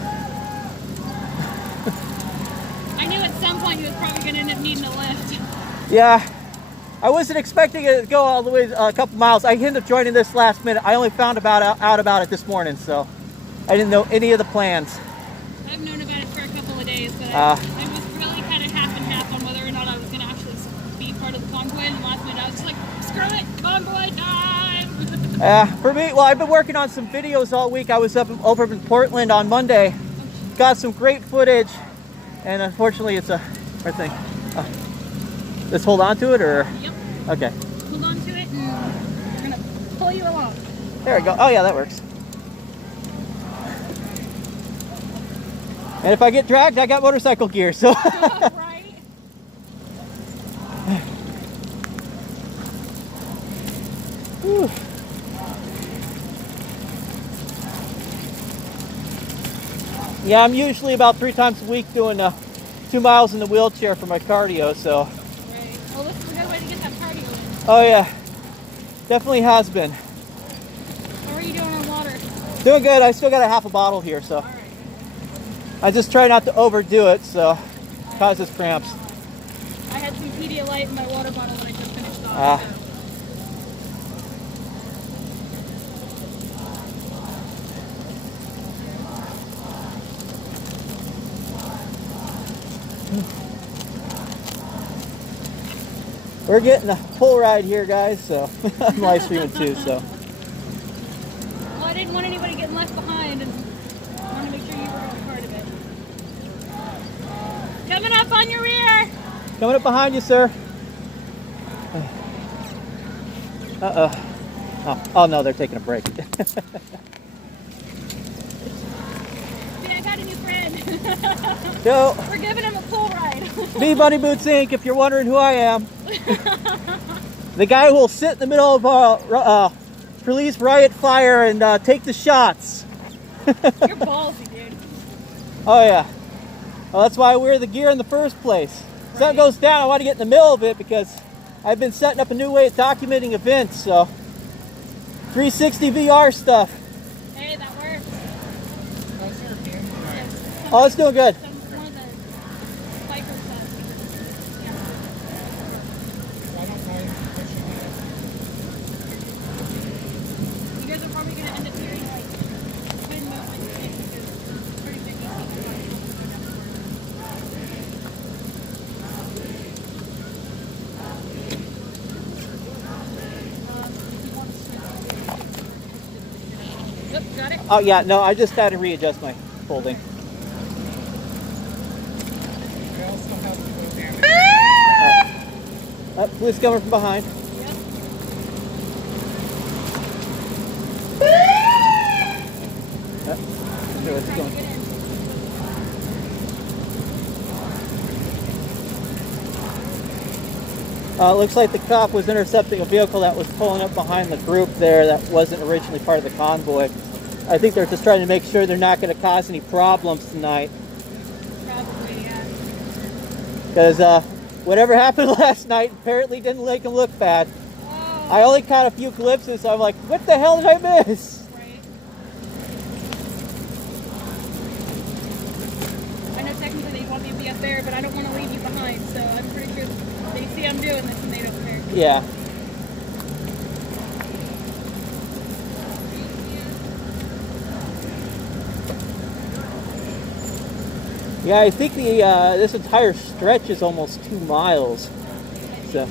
I knew at some point you was probably going to end up needing a lift. Yeah. I wasn't expecting it to go all the way a couple miles. I ended up joining this last minute. I only found out about it this morning, so I didn't know any of the plans. I've known about it for a couple of days, but I was really kind of half and half on whether or not I was going to actually For me, well, I've been working on some videos all week. I was over in Portland on Monday. Got some great footage, and unfortunately, it's a thing. Just hold on to it, or? Yep. Okay. Hold on to it, and we're gonna pull you along. There we go. Oh yeah, that works. And if I get dragged, I got motorcycle gear, so. Right. Whew. Yeah, I'm usually about 3 times a week doing 2 miles in the wheelchair for my cardio, so. Right. Well, this is a good way to get that cardio in. Oh yeah, definitely has been. How are you doing on water? Doing good. I still got a half a bottle here, so. All right. I just try not to overdo it, so causes cramps. I had some Pedialyte in my water bottle when I just finished off. Ah. So. We're getting a full ride here, guys, so I'm live streaming too, so. Well, I didn't want anybody getting left behind, and I wanted to make sure you were all part of it. Coming up on your rear! Coming up behind you, sir. Oh no, they're taking a break. See, I got a new friend. Yo, We're giving him a full ride. me, Bunny Boots Inc., if you're wondering who I am. The guy who will sit in the middle of police riot fire and take the shots. You're ballsy, dude. Oh yeah. Well, that's why I wear the gear in the first place. If something goes down, I want to get in the middle of it because I've been setting up a new way of documenting events, so 360 VR stuff. Hey, that works. Oh, it's doing good. One of the bikers says. You guys are probably going to end up hearing like wind movement because it's pretty big. Yep, got it. Oh yeah, no, I just had to readjust my folding. Police coming from behind. Yep. Sure, it's going. Looks like the cop was intercepting a vehicle that was pulling up behind the group there that wasn't originally part of the convoy. I think they're just trying to make sure they're not going to cause any problems tonight. Probably, yeah. Because whatever happened last night apparently didn't make them look bad. Oh. I only caught a few glimpses, so I'm like, what the hell did I miss? Right. I know technically they want me to be up there, but I don't want to leave you behind, so I'm pretty sure they see I'm doing this and they don't care. Yeah. Yeah, I think the this entire stretch is almost 2 miles. So.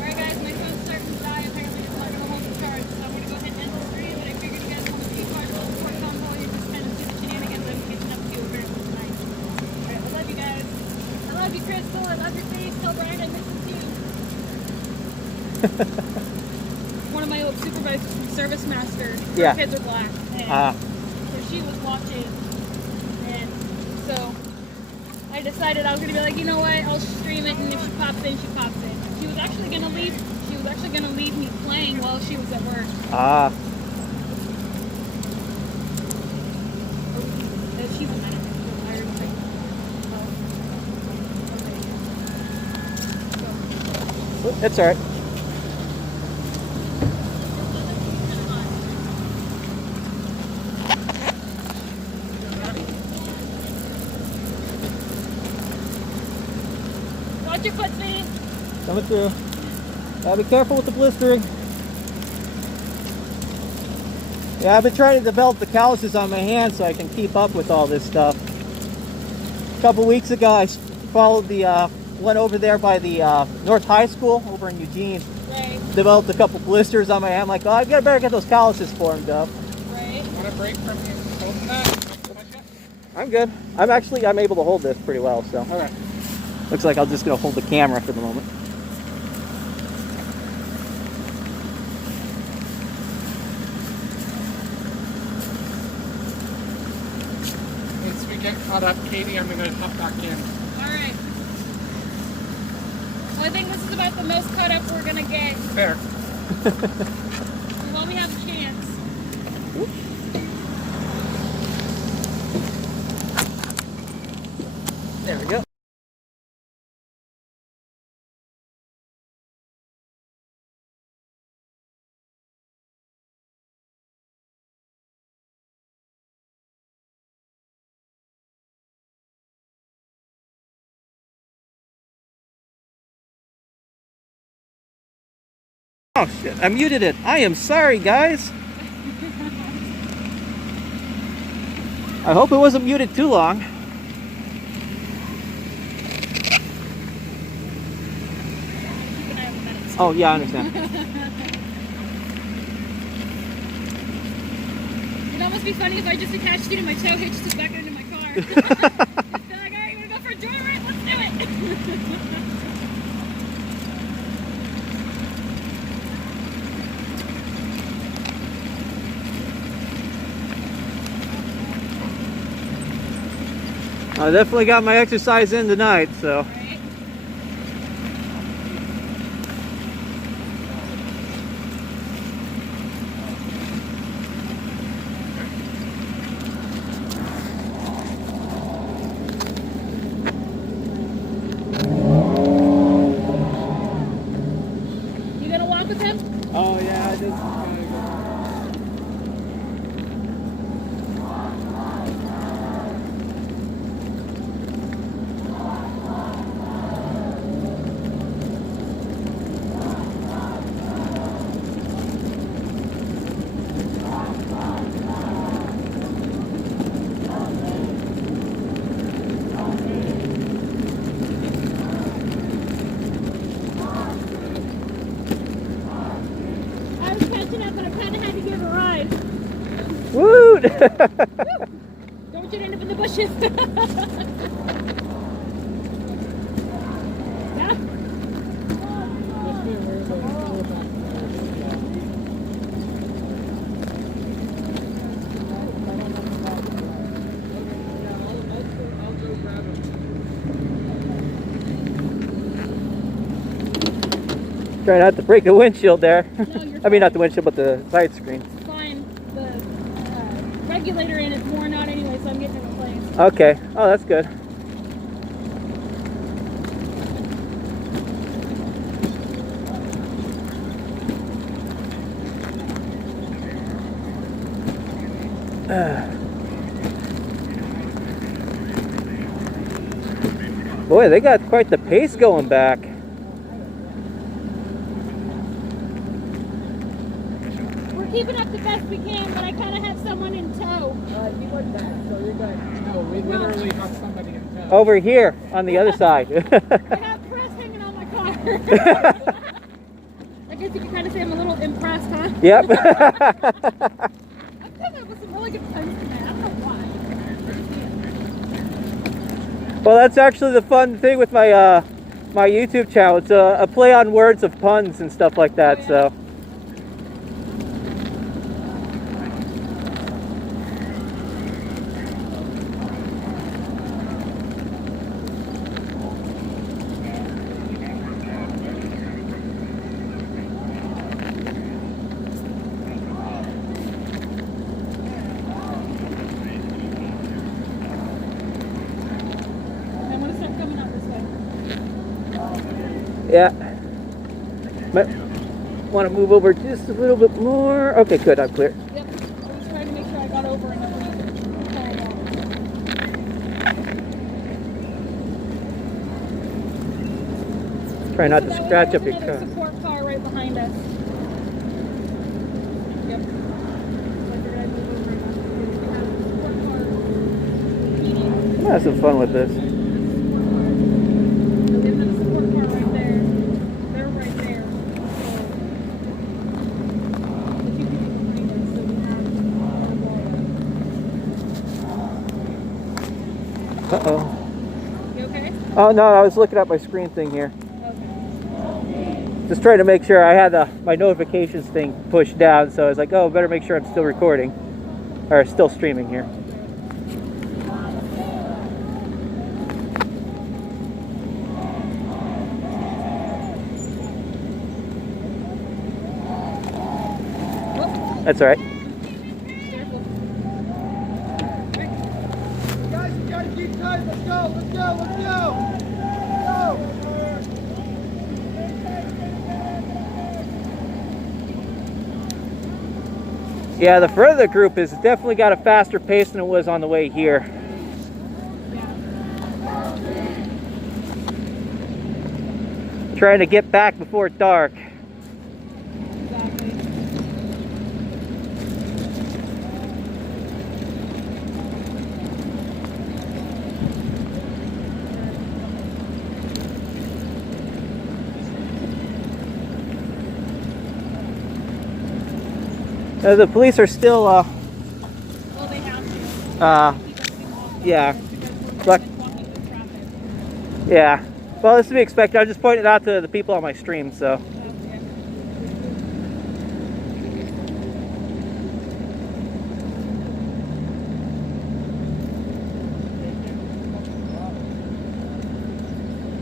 Alright guys, my phone's starting to die. Apparently it's not going to hold the charge, so I'm going to go ahead and end the stream, but I figured you guys want to be part of the support convoy and just kind of see the shenanigans I'm getting up to apparently tonight. Alright, I love you guys. I love you, Crystal. I love your face. Tell Brian I miss him too. One of my old supervisors from Service Master, her kids are black, and so she was watching, and so I decided I was gonna be like, you know what, I'll stream it, and if she pops in, she pops in. She was actually gonna leave me playing while she was at work. She's a medic. That's alright. Watch your foot, sweetie. Coming through. Be careful with the blistering. Yeah, I've been trying to develop the calluses on my hands so I can keep up with all this stuff. A couple weeks ago, I followed the went over there by the North High School over in Eugene. Right. Developed a couple blisters on my hand. I'm like, oh, I better get those calluses formed up. Right. Want a break from you holding that? I'm good. I'm able to hold this pretty well, so. All right. Looks like I'm just going to hold the camera for the moment. Once we get caught up, Katie, I'm going to hop back in. All right. Well, I think this is about the most caught up we're gonna get. Fair. While we have a chance. There we go. Oh shit, I muted it. I am sorry, guys. I hope it wasn't muted too long. Oh yeah, I understand. It'd almost be funny if I just attached you to my tow hitch just back into my car. Just be like, alright, you wanna go for a joyride? Let's do it! I definitely got my exercise in tonight, so. You gonna walk with him? Oh, yeah, I just. I was catching up, but I kinda had to give a ride. Woot! Don't you end up in the bushes. Yeah? Try not to break the windshield there. No, you're I mean, not fine. the windshield, but the side screen. It's fine. The regulator in it's worn out anyway, so I'm getting it replaced. Okay. Oh, that's good. Boy, they got quite the pace going back. We're keeping up the best we can, but I kind of have someone in tow. You went back, so you're good. No, we literally have somebody in tow. Over here on the other side. I have press hanging on my car. I guess you can kind of say I'm a little impressed, huh? Yep. I've come up with some really good puns tonight. I don't know why. Well, that's actually the fun thing with my my YouTube channel. It's a play on words of puns and stuff like that. So. I'm going to start coming out this way. Yeah. Might want to move over just a little bit more. Okay, good. I'm clear. Yep. I was trying to make sure I got over and underneath. Try not to scratch up your car. car. Support car right behind us. Yep. I'm gonna have some fun with this. We're giving them Oh no, I was looking at my screen thing here. Just trying to make sure I had my notifications thing pushed down, so I was like, oh, better make sure I'm still recording. Or still streaming here. That's alright. Guys, you gotta keep tight. Let's go, let's go, let's go. Go. Yeah, the further group has definitely got a faster pace than it was on the way here. Trying to get back before dark. The police are still, Well, they have to. Yeah. But, yeah. Well, this is to be expected. I just pointed out to the people on my stream, so.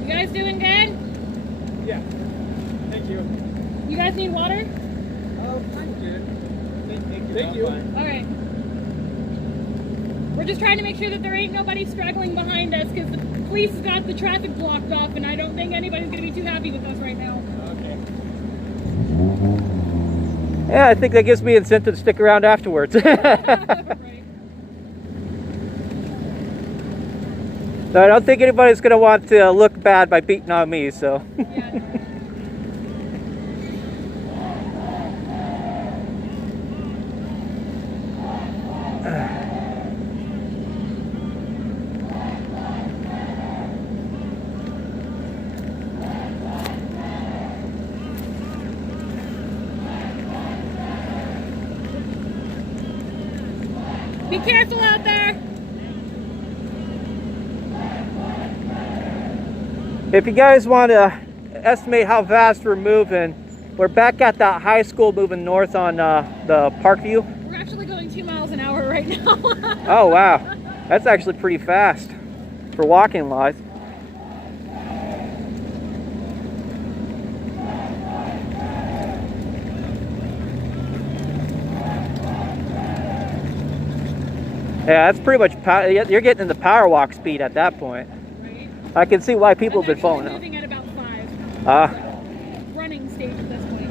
You guys doing good? Yeah. Thank you. You guys need water? I'm good. Thank you. Okay. We're just trying to make sure that there ain't nobody struggling behind us because the police got the traffic blocked off and I don't think anybody's going to be too happy with us right now. Okay. Yeah, I think that gives me incentive to stick around afterwards. Right. So I don't think anybody's going to want to look bad by beating on me, so. Yeah. Be careful out there. If you guys want to estimate how fast we're moving, we're back at that high school moving north on the Parkview. We're actually going 2 miles an hour right now. Oh wow, that's actually pretty fast for walking wise. Yeah, that's pretty much you're getting in the power walk speed at that point. Right. I can see why people have been falling out. moving at about 5. Running stage at this point.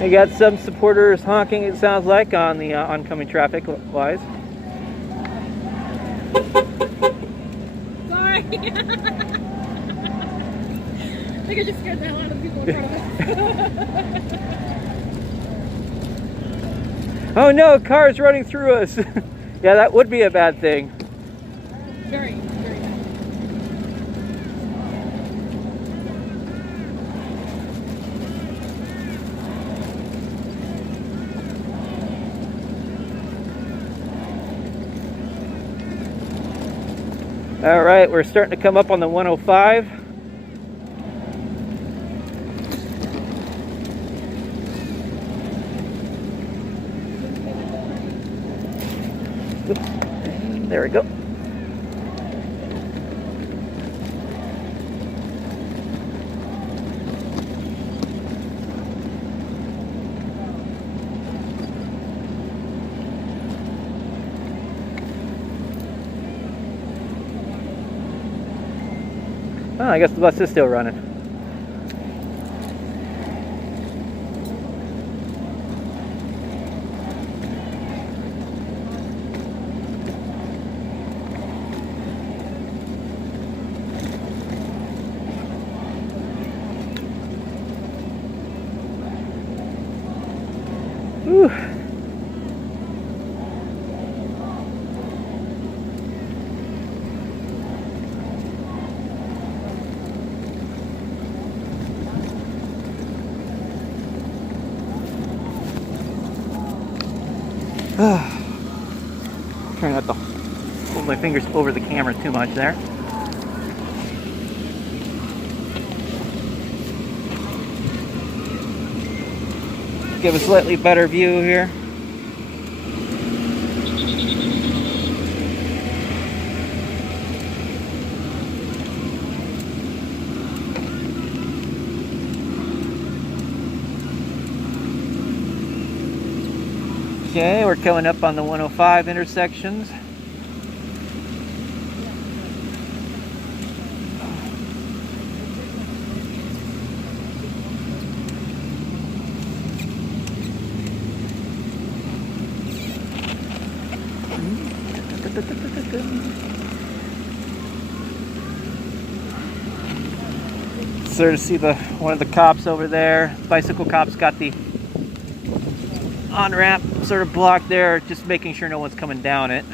You got some supporters honking, it sounds like, on the oncoming traffic wise. Sorry. I think I just scared the hell out of the people in front of us. Oh no, cars running through us. Yeah, that would be a bad thing. Very, very bad. All right, we're starting to come up on the 105. There we go. I guess the bus is still running. Whew. Trying not to hold my fingers over the camera too much there. Give a slightly better view here. Okay, we're coming up on the 105 intersections. Sort of see one of the cops over there. Bicycle cop's got the on-ramp sort of blocked there, just making sure no one's coming down it.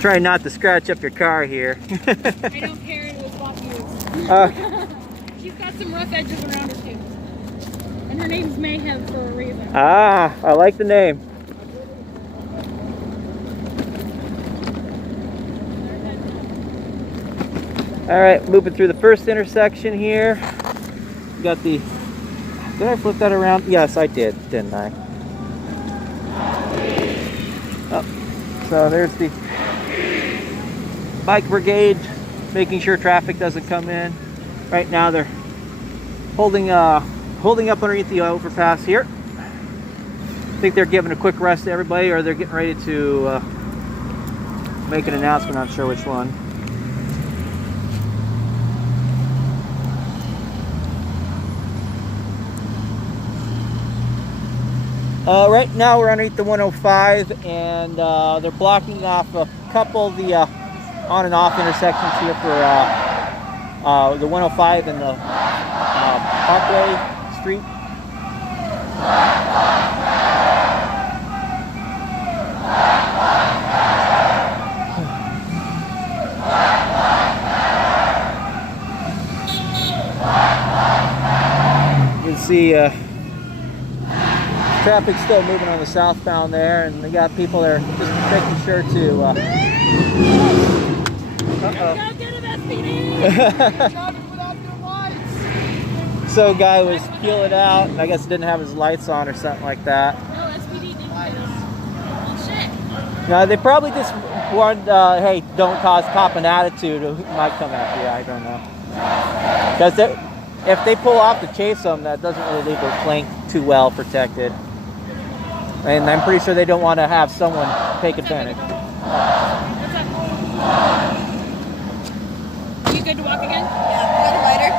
Try not to scratch up your car here. I don't care, it was Bob Hughes. She's got some rough edges around her too. And her name's Mayhem for a reason. Ah, I like the name. Alright, moving through the first intersection here. Got the... Did I flip that around? Yes, I did, didn't I? Oh, so there's the bike brigade, making sure traffic doesn't come in. Right now they're holding up underneath the overpass here. I think they're giving a quick rest to everybody, or they're getting ready to make an announcement. Not sure which one. Right now we're underneath the 105, and they're blocking off a couple of the on and off intersections here for the 105 and the Parkway Street. You can see traffic's still moving on the southbound there, and they got people there just making sure to Go get him, SPD! So guy was peeling out, and I guess didn't have his lights on or something like that. No, SPD didn't get us. Well, shit. No, they probably just warned, hey, don't cause cop an attitude, who might come after you, I don't know. Because if they pull off to chase them, that doesn't really leave their flank too well protected. And I'm pretty sure they don't want to have someone take advantage. What's up? You good to walk again? Yeah, a little lighter.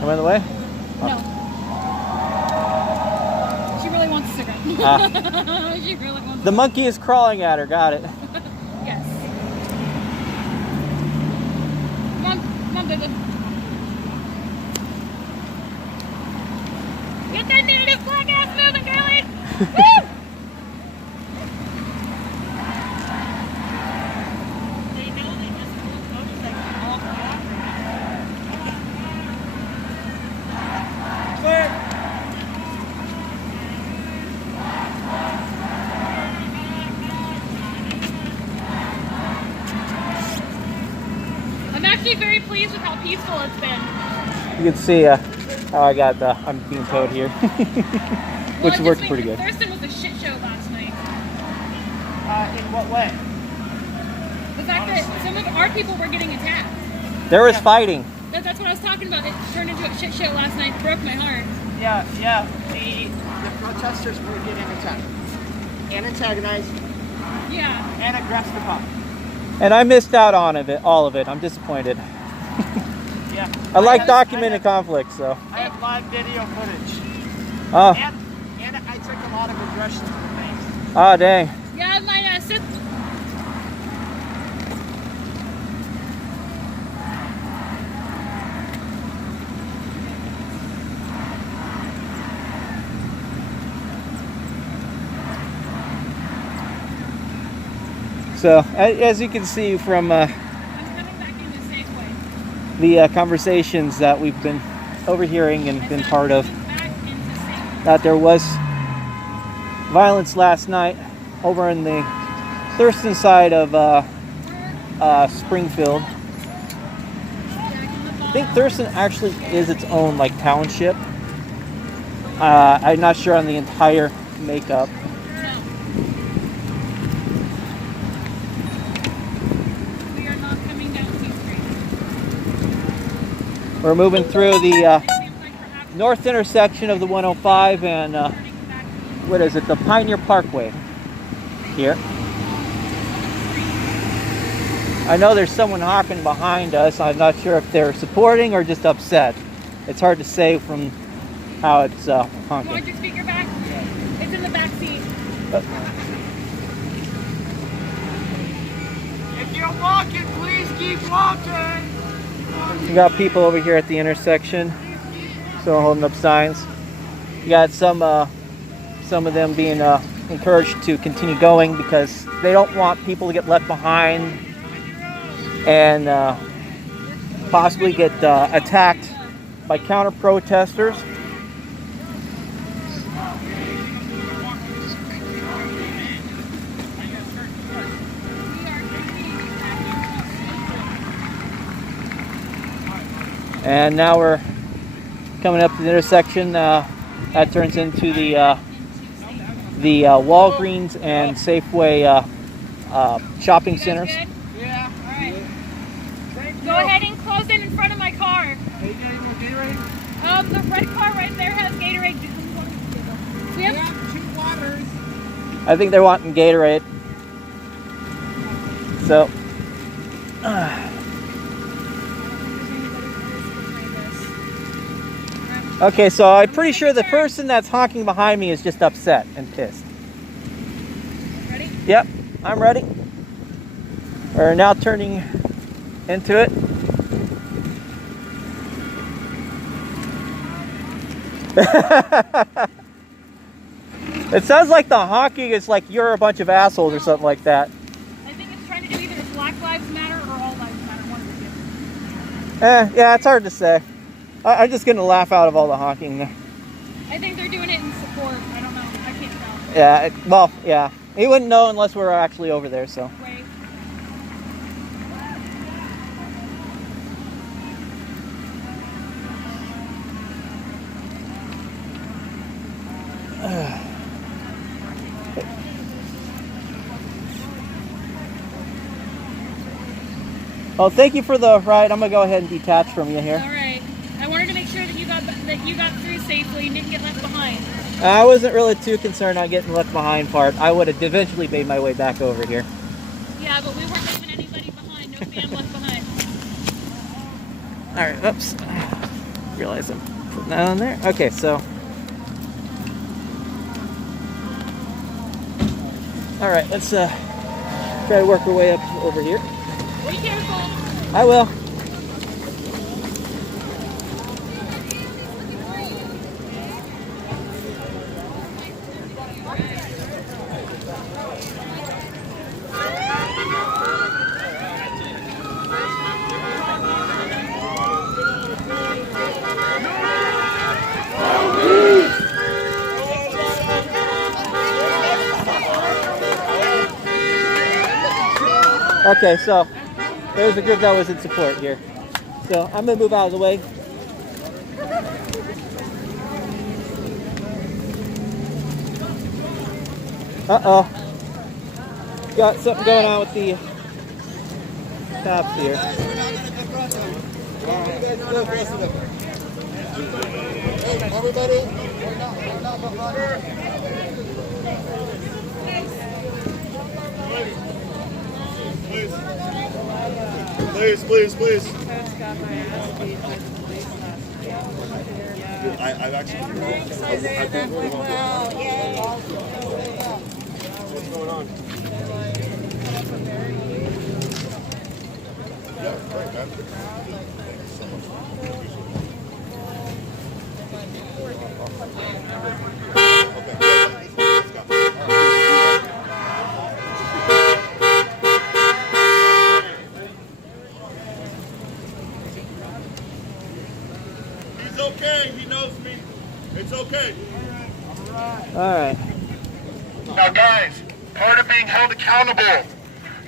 Am I in the way? No. She really wants a cigarette. She really wants The monkey is crawling at her, got it. Yes. Come on, David. Get that native black ass moving, girlie! Woo! I'm actually very pleased with how peaceful it's been. You can see how I got I'm being towed here. Which works pretty good. Thurston was a shit show last night. what way? The fact that some of our people were getting attacked. There was fighting. That's what I was talking about. It turned into a shit show last night. It broke my heart. Yeah. The protesters were getting attacked and antagonized. Yeah. And aggressed upon. And I missed out on all of it. I'm disappointed. Yeah. I like documented conflict, so. I have live video footage. Oh. And I took a lot of aggression to the face. Oh, dang. Yeah, my sister. So, as you can see from the conversations that we've been overhearing and been part of, that there was violence last night over in the Thurston side of Springfield. I think Thurston actually is its own like township. I'm not sure on the entire makeup. We're moving through the north intersection of the 105 and what is it, the Pioneer Parkway here. I know there's someone honking behind us. I'm not sure if they're supporting or just upset. It's hard to say from how it's honking. You want your speaker back? It's in the back seat. If you're walking, please keep walking. You got people over here at the intersection, so holding up signs. You got some of them being encouraged to continue going because they don't want people to get left behind and possibly get attacked by counter protesters. And now we're coming up to the intersection that turns into the Walgreens and Safeway shopping centers. Yeah, all right. Go ahead and close it in front of my car. Are you getting more Gatorade? The red car right there has Gatorade. We have 2 waters. I think they're wanting Gatorade. So. Okay, so I'm pretty sure the person that's honking behind me is just upset and pissed. Ready? Yep, I'm ready. We're now turning into it. It sounds like the honking is like you're a bunch of assholes or something like that. I think it's trying to do either Black Lives Matter or All Lives Matter, one of the two. Yeah, it's hard to say. I'm just gonna laugh out of all the honking there. I think they're doing it in support. I don't know. I can't tell. Yeah, well, yeah. He wouldn't know unless we're actually over there, so. Wait. Well, thank you for the ride. I'm gonna go ahead and detach from you here. All right. I wanted to make sure that you got through safely and didn't get left behind. I wasn't really too concerned on getting left behind part. I would have eventually made my way back over here. Yeah, but we weren't leaving anybody behind. No fam left behind. All right, oops. Realize I'm putting that on there. Okay, so. All right, let's try to work our way up over here. Be careful. I will. Okay, so there's a group that was in support here. So I'm gonna move out of the way. Uh-oh. got something going on with the cops here. Everybody, please. I've actually. What's going on? Yeah, great, man. Thanks so much. Okay, let's go. He's okay. He knows me. It's okay. All right. Now, guys, part of being held accountable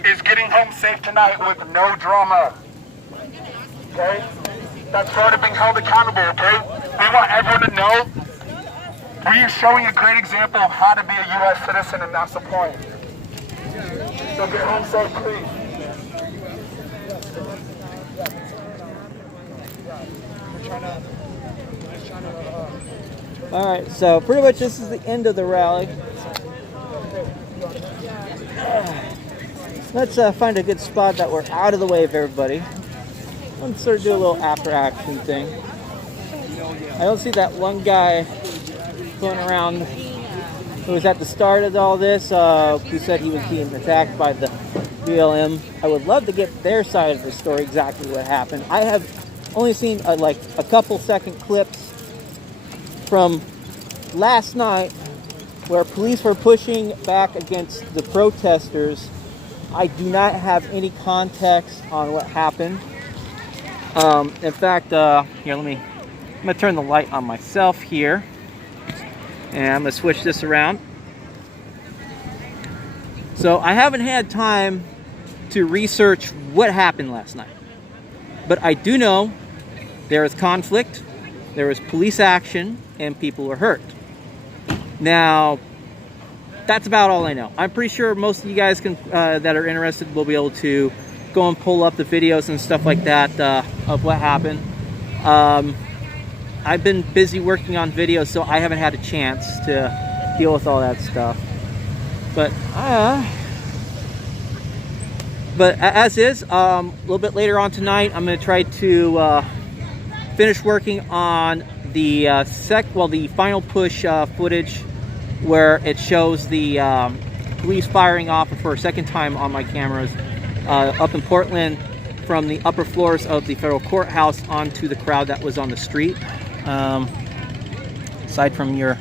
is getting home safe tonight with no drama. Okay? That's part of being held accountable, okay? We want everyone to know we are showing a great example of how to be a U.S. citizen, and that's the point. So get home safe, please. All right, so pretty much this is the end of the rally. Let's find a good spot that we're out of the way of everybody. Let's sort of do a little after-action thing. I don't see that one guy going around who was at the start of all this, who said he was being attacked by the BLM. I would love to get their side of the story, exactly what happened. I have only seen like a couple second clips from last night where police were pushing back against the protesters. I do not have any context on what happened. In fact, here, I'm gonna turn the light on myself here, and I'm gonna switch this around. So I haven't had time to research what happened last night, but I do know there was conflict, there was police action, and people were hurt. Now, that's about all I know. I'm pretty sure most of you guys can, that are interested will be able to go and pull up the videos and stuff like that of what happened. I've been busy working on videos, so I haven't had a chance to deal with all that stuff. But as is, a little bit later on tonight, I'm going to try to finish working on the the final push footage where it shows the police firing off for a second time on my cameras up in Portland from the upper floors of the federal courthouse onto the crowd that was on the street. Aside from your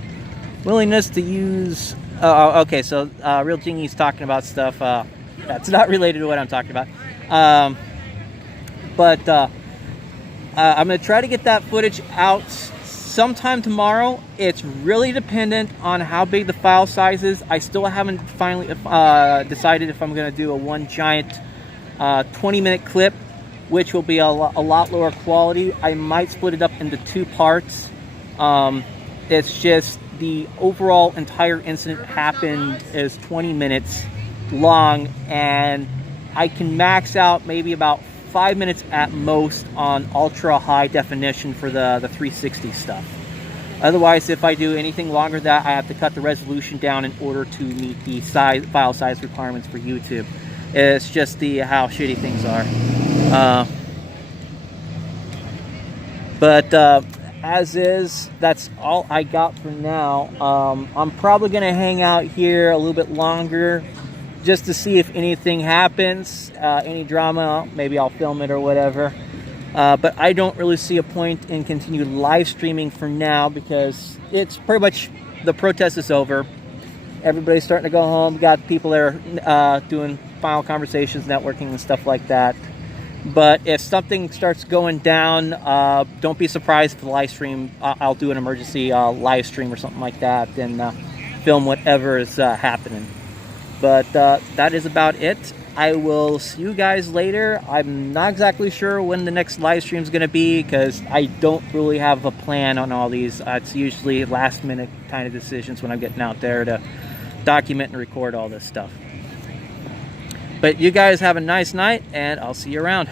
willingness to use... okay, so Real Jingy's talking about stuff that's not related to what I'm talking about. I'm going to try to get that footage out sometime tomorrow. It's really dependent on how big the file size is. I still haven't finally decided if I'm going to do a one giant 20-minute clip, which will be a lot lower quality. I might split it up into two parts. It's just the overall entire incident happened is 20 minutes long, and I can max out maybe about 5 minutes at most on ultra high definition for the 360 stuff. Otherwise, if I do anything longer than that, I have to cut the resolution down in order to meet the file size requirements for YouTube. It's just how shitty things are. As is, that's all I got for now. I'm probably going to hang out here a little bit longer just to see if anything happens, any drama. Maybe I'll film it or whatever. But I don't really see a point in continued live streaming for now because it's pretty much, the protest is over. Everybody's starting to go home. We got people there doing final conversations, networking, and stuff like that. But if something starts going down, don't be surprised if the live stream, I'll do an emergency live stream or something like that and film whatever is happening. But that is about it. I will see you guys later. I'm not exactly sure when the next live stream is going to be because I don't really have a plan on all these. It's usually last minute kind of decisions when I'm getting out there to document and record all this stuff. But you guys have a nice night, and I'll see you around.